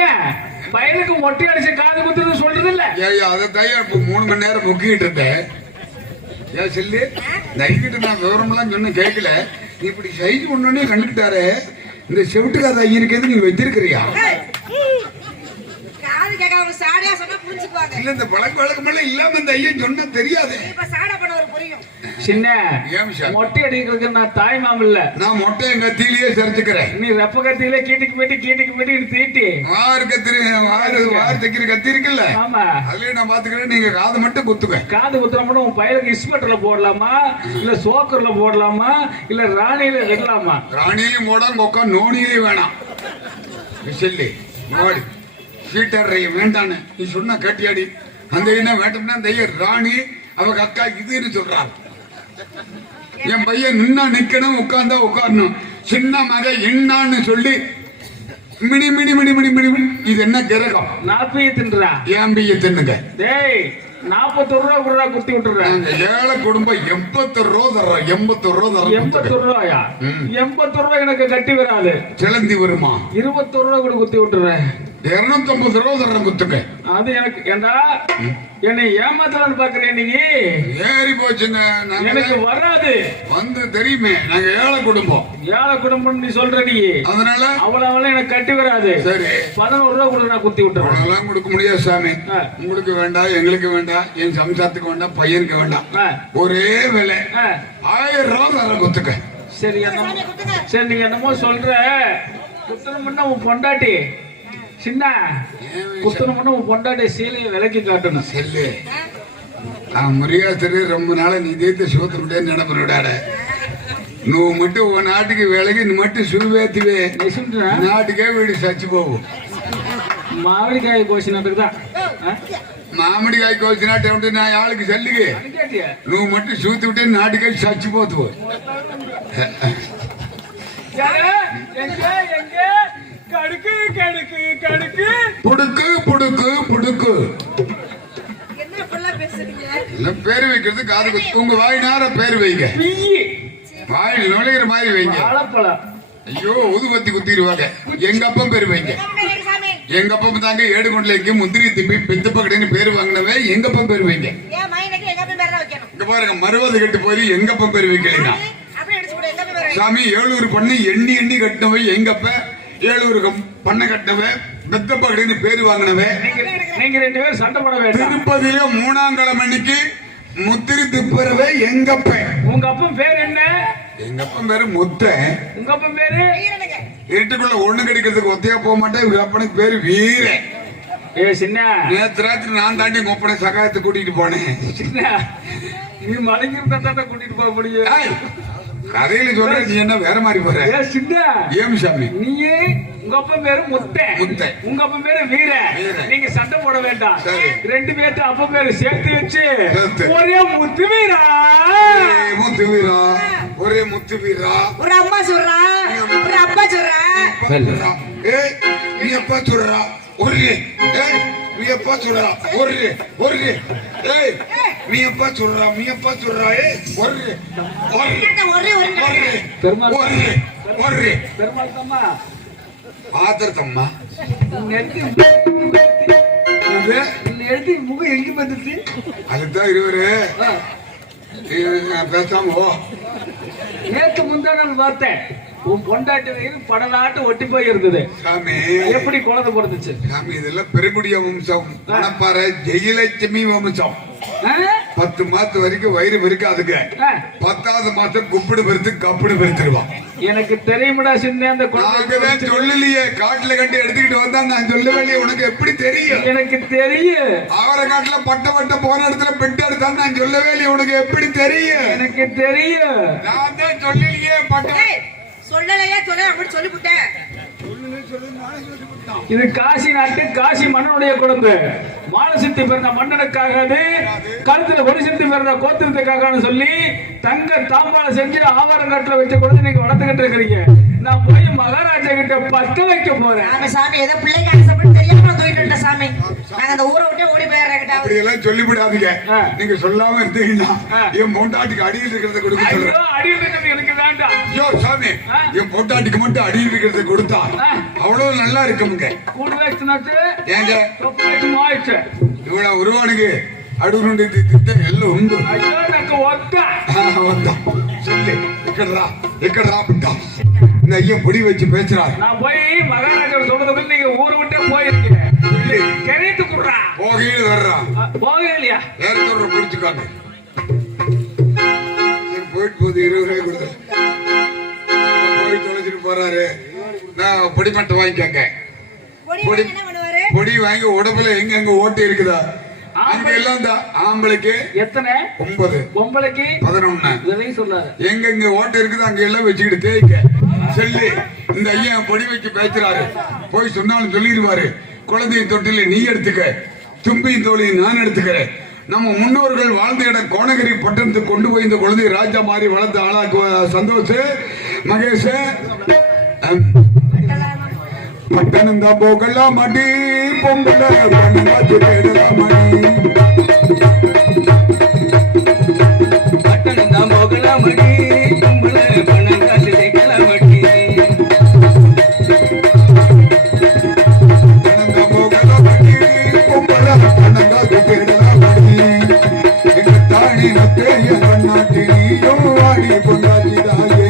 பையனுக்கு மொட்டை அடிச்சு காது குத்துறது சொல்றது இல்ல? ஏய்யா அதை தையா இப்ப 3 மணி நேரம் முக்கிட்டு இருந்தேன். ஏன் சொல்லி தைக்கிட்டு நான் விவரம்லாம் சொன்ன கேட்கல. நீ இப்படி சைஸ் பண்ணோடனே கண்டுக்கிட்டாரு. இந்த செவிட்டுக்காத ஐயனுக்கு நீ வச்சிருக்கிறியா? காது கேட்காம சாடியா சொன்னா புரிஞ்சுக்குவாங்க. இல்ல இந்த பழக்க வழக்கம் எல்லாம் இல்லாம இந்த ஐயன் சொன்னா தெரியாது. இப்ப சாடா பண்ண ஒரு புரியும். சின்ன ஏன் சாமி? மொட்டை அடிக்கிறதுக்கு நான் தாய் மாமன் இல்ல. நான் மொட்டை எங்க கத்தியிலேயே சரிச்சுக்கிறேன். நீ ரெப்ப கத்தியில கீட்டிக்கு போயிட்டு தீட்டி வாறு கத்திரி வாறு தைக்கிற கத்தி இருக்குல்ல, ஆமா அதுலயே நான் பாத்துக்கிறேன். நீங்க காது மட்டும் குத்துக்க. காது குத்துற மட்டும் உன் பையனுக்கு இஸ்பெட்டர்ல போடலாமா இல்ல சோக்கர்ல போடலாமா இல்ல ராணியில விடலாமா? ராணியிலையும் போடாம கொக்கா நோனியிலையும் வேணாம். சொல்லி நோடி சீட்டர் வேண்டான்னு நீ சொன்ன கட்டியாடி. அந்த என்ன வேண்டாம்னா அந்த ராணி அவங்க அக்கா இதுன்னு சொல்றாங்க. என் பையன் நின்னா நிக்கணும், உட்கார்ந்தா உட்காரணும். சின்ன மக என்னான்னு சொல்லி mini mini mini mini mini mini. இது என்ன கிரகம்? நாப்பிய தின்றா ஏன் பைய தின்னுங்க. டேய் 41 ரூபா குடுறா குத்தி விட்டுறேன். ஏழை குடும்பம் 81 ரூபா தர்றோம். 81 ரூபா தர்றோம். 81 ரூபாயா? 81 ரூபாய் எனக்கு கட்டி வராது. சிலந்தி வருமா? 21 ரூபா கூட குத்தி விட்டுறேன். 250 ரூபா தர்றேன் குத்துக்க. அது எனக்கு ஏண்டா என்னை ஏமாத்தலான்னு பாக்குறேன் நீ? ஏறி போச்சுங்க. எனக்கு வராது. வந்து தெரியுமே நாங்க ஏழை குடும்பம். ஏழை குடும்பம் நீ சொல்ற நீ, அதனால அவ்வளவு எனக்கு கட்டி வராது. சரி 11 ரூபா கூட நான் குத்தி விட்டுறேன். அதெல்லாம் கொடுக்க முடியாது சாமி. உங்களுக்கு வேண்டாம், எங்களுக்கு வேண்டாம், என் சம்சாரத்துக்கு வேண்டாம், பையனுக்கு வேண்டாம். ஒரே விலை 1000 ரூபா தர குத்துக்க. சரி சரி நீங்க என்னமோ சொல்ற. குத்தணும்னா உன் பொண்டாட்டி சின்ன குத்தணும்னா உன் பொண்டாட்டி சீலையை விலைக்கு காட்டணும். செல்லு முருகாசரு ரொம்ப நாள நீ தேத்த சோத்துட்டே நினைப்படாட. நீ மட்டும் உன் நாட்டுக்கு விலைக்கு நீ மட்டும் சுருவேத்துவே நாட்டுக்கே வீடு சச்சு போகும். மாவடிக்காய் கோஷி நாட்டுக்கு தான். மாமிடிக்காய் கோச்சு நாட்டை நான் ஆளுக்கு செல்லுக்கு நீ மட்டும் சூத்து விட்டு நாட்டுக்கே சச்சு போத்துவோ. கடுக்கு கடுக்கு கடுக்கு புடுக்கு புடுக்கு புடுக்கு. என்ன இப்படிலாம் பேசுறீங்க? பேரு வைக்கிறது காது உங்க வாய் நேர பேரு வைங்க. வாயில் நுழைகிற மாதிரி வைங்க. வாழைப்பழம். ஐயோ ஊதுபத்தி குத்திடுவாங்க. எங்க அப்பம் பேரு வைங்க. எங்க அப்பம் தாங்க ஏடுகொண்டலைக்கு முந்திரி திப்பி பெத்து பக்கடைன்னு பேரு வாங்கினவே எங்க அப்பம் பேரு வைங்க. இங்க பாருங்க மறுவது கட்டு போய் எங்க அப்பம் பேரு வைக்கலைங்க. சாமி 700 பண்ணு எண்ணி எண்ணி கட்டினவை எங்கப்ப. 700 பண்ண கட்டினவை பெத்த பக்கடைன்னு பேரு வாங்கினவே. நீங்க 2 பேரும் சண்டை போட வேண்டாம். திருப்பதியில 3ஆம் கிழமை அன்னைக்கு முத்திரி திப்பறவே எங்கப்ப. உங்க அப்பன் பேர் என்ன? எங்க அப்பன் பேரு முத்த. உங்க அப்பன் பேரு? இருட்டுக்குள்ள ஒண்ணு கிடைக்கிறதுக்கு ஒத்தையா போக மாட்டேன். இவங்க அப்பனுக்கு பேரு வீர. ஏ சின்ன நேற்று ராத்திரி நான் தாண்டி கொப்பனை சகாயத்தை கூட்டிட்டு போனேன். சின்ன நீ மலைக்கு தாண்டா கூட்டிட்டு போக முடியும். கதையில சொல்ற நீ என்ன வேற மாதிரி போற? ஏ சின்ன ஏம் சாமி நீயே உங்க அப்பன் பேரு முத்த. உங்க அப்பன் பேரு வீர. நீங்க சண்டை போட வேண்டாம். 2 பேர்த்து அப்பன் பேரு சேர்த்து வச்சு ஒரே முத்து வீரா. முத்து வீரா ஒரே முத்து வீரா. ஒரு அம்மா சொல்றா ஒரு அப்பா சொல்றா. ஏய் நீ அப்பா சொல்றா ஒரே. ஏய் நீ அப்பா சொல்றா ஒரே ஒரே. ஏய் நீ அப்பா சொல்றா நீ அப்பா சொல்றா. ஏய் ஒரே ஒரே ஒரே பெருமாள் ஒரே ஒரே பெருமாள் தம்மா ஆதர்த்தம்மா. எழுதி முகம் எங்க வந்துச்சு? அதுதான் இருவரு பேசாம நேற்று முந்தா நாள் பார்த்தேன். உன் பொண்டாட்டி வயிறு படலாட்டு ஒட்டி போய் இருந்தது. சாமி எப்படி குழந்தை பிறந்துச்சு? சாமி இதெல்லாம் பெருங்குடிய வம்சம். மணப்பாறை ஜெயலட்சுமி வம்சம். 10 மாசம் வரைக்கும் வயிறு பெருக்காதுங்க. 10வது மாசம் குப்பிடு பெருத்து கப்பிடு பெருத்துருவான். எனக்கு தெரியுமடா சின்ன அந்த குழந்தை சொல்லலையே. காட்டுல கண்டு எடுத்துக்கிட்டு வந்தா நான் சொல்லவே. உனக்கு எப்படி தெரியும்? எனக்கு தெரியும். அவரை காட்டுல பட்ட பட்ட போன இடத்துல பெட்டு எடுத்தா நான் சொல்லவே இல்லையே. உனக்கு எப்படி தெரியும்? எனக்கு தெரியும். நான் தான் சொல்லலையே. பட்ட சொல்லலையே சொல்ல அப்படி சொல்லிவிட்டேன். இது காசி நாட்டு காசி மன்னனுடைய குழந்தை. மானசித்தி பிறந்த மன்னனுக்காக, கழுத்துல ஒரு சித்தி பிறந்த கோத்திரத்துக்காக சொல்லி தங்க தாம்பாள செஞ்சு ஆவாரங்காட்டுல வச்ச குழந்தை நீங்க வளர்த்துக்கிட்டு இருக்கிறீங்க. நான் போய் மகாராஜா கிட்ட பத்த வைக்க போறேன். ஆமா சாமி ஏதோ பிள்ளைக்கு ஆசைப்பட்டு தெரியாம தூக்கிட்டு சாமி. நாங்க அந்த ஊரை விட்டு ஓடி போயிடுறேன். அப்படி எல்லாம் சொல்லிவிடாதீங்க. நீங்க சொல்லாம இருந்தீங்கன்னா என் பொண்டாட்டிக்கு அடியில் இருக்கிறத கொடுக்க சொல்றேன். அடியில் இருக்கிறது எனக்கு வேண்டாம். ஐயோ சாமி என் பொண்டாட்டிக்கு மட்டும் அடியில் இருக்கிறத கொடுத்தா அவ்வளவு நல்லா இருக்குமுங்க. கூடு வச்சுனாச்சு ஏங்க தொப்பு வச்சு மாயிடுச்சு. இவ்வளவு உருவானுக்கு அடுவுண்டு திட்டம் எல்லாம் உண்டு. ஐயோ எனக்கு ஒத்தா சொல்லு எக்கடா எக்கடா பிட்டா. இந்த ஐயன் பொடி வச்சு பேசுறாரு. நான் போய் மகாராஜா சொல்றதுக்கு நீங்க ஊரை விட்டே போயிருக்கீங்க. கரைத்து குடுறா போகையில் வர்றான். போக இல்லையா? ஏற்ற பிடிச்சுக்காங்க. இப்போது 20 ரூபாய் கொடுத்து போய் தொலைச்சிட்டு போறாரு. நான் பொடி மட்டும் வாங்கிக்கங்க. பொடி பொடி வாங்கி உடம்புல எங்க எங்க ஓட்டு இருக்குதா அங்க எல்லாம் இந்த ஆம்பளைக்கு எத்தனை 9 பொம்பளைக்கு 11 இதையும் சொன்னாரு. எங்க எங்க ஓட்டு இருக்குது அங்க எல்லாம் வச்சுக்கிட்டு தேய்க்க சொல்லி இந்த ஐயா பொடி வைக்க பேசுறாரு. போய் சொன்னாலும் சொல்லிடுவாரு, குழந்தையின் தொட்டில நீ எடுத்துக்க, தும்பியின் தோழியை நான் எடுத்துக்கிறேன். நம்ம முன்னோர்கள் வாழ்ந்த இடம் கோணகிரி பட்டணத்துக்கு கொண்டு போய் இந்த குழந்தைய ராஜா மாதிரி வளர்த்து ஆளாக்கு சந்தோஷ் மகேஷ் பட்டணம் தான் போகலாம் மாட்டி பொம்பளை தேடலாம் மாட்டி பட்டணம் தான் போகலாம் மடி கும்பல பணம் காசு சேர்க்கலாம் மடி பட்டணம் போகலாம் மாட்டி பொம்பளை பணங்காசு தேடலாம் மாட்டி எங்க தாடி நத்தேய நாட்டி நீயோ ஆடி கொண்டாடி தாயே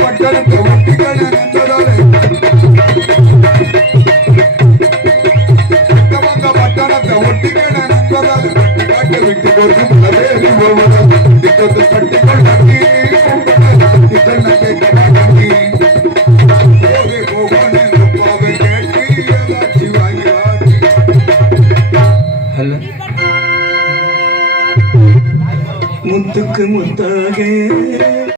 பட்டணத்தை ஒட்டிகள் நின்றதாலே பட்டணத்தை ஒட்டிகள் நின்றதாலே காட்டு விட்டு கொடுக்கும் தேவி போவதால் திட்டத்தை கட்டிக்கொள் கட்டி நட்டை கட்டி போகே போகானே அப்பாவை கேட்டு ஏதாச்சும் வாங்கி வாங்கி முத்துக்கு முத்தாக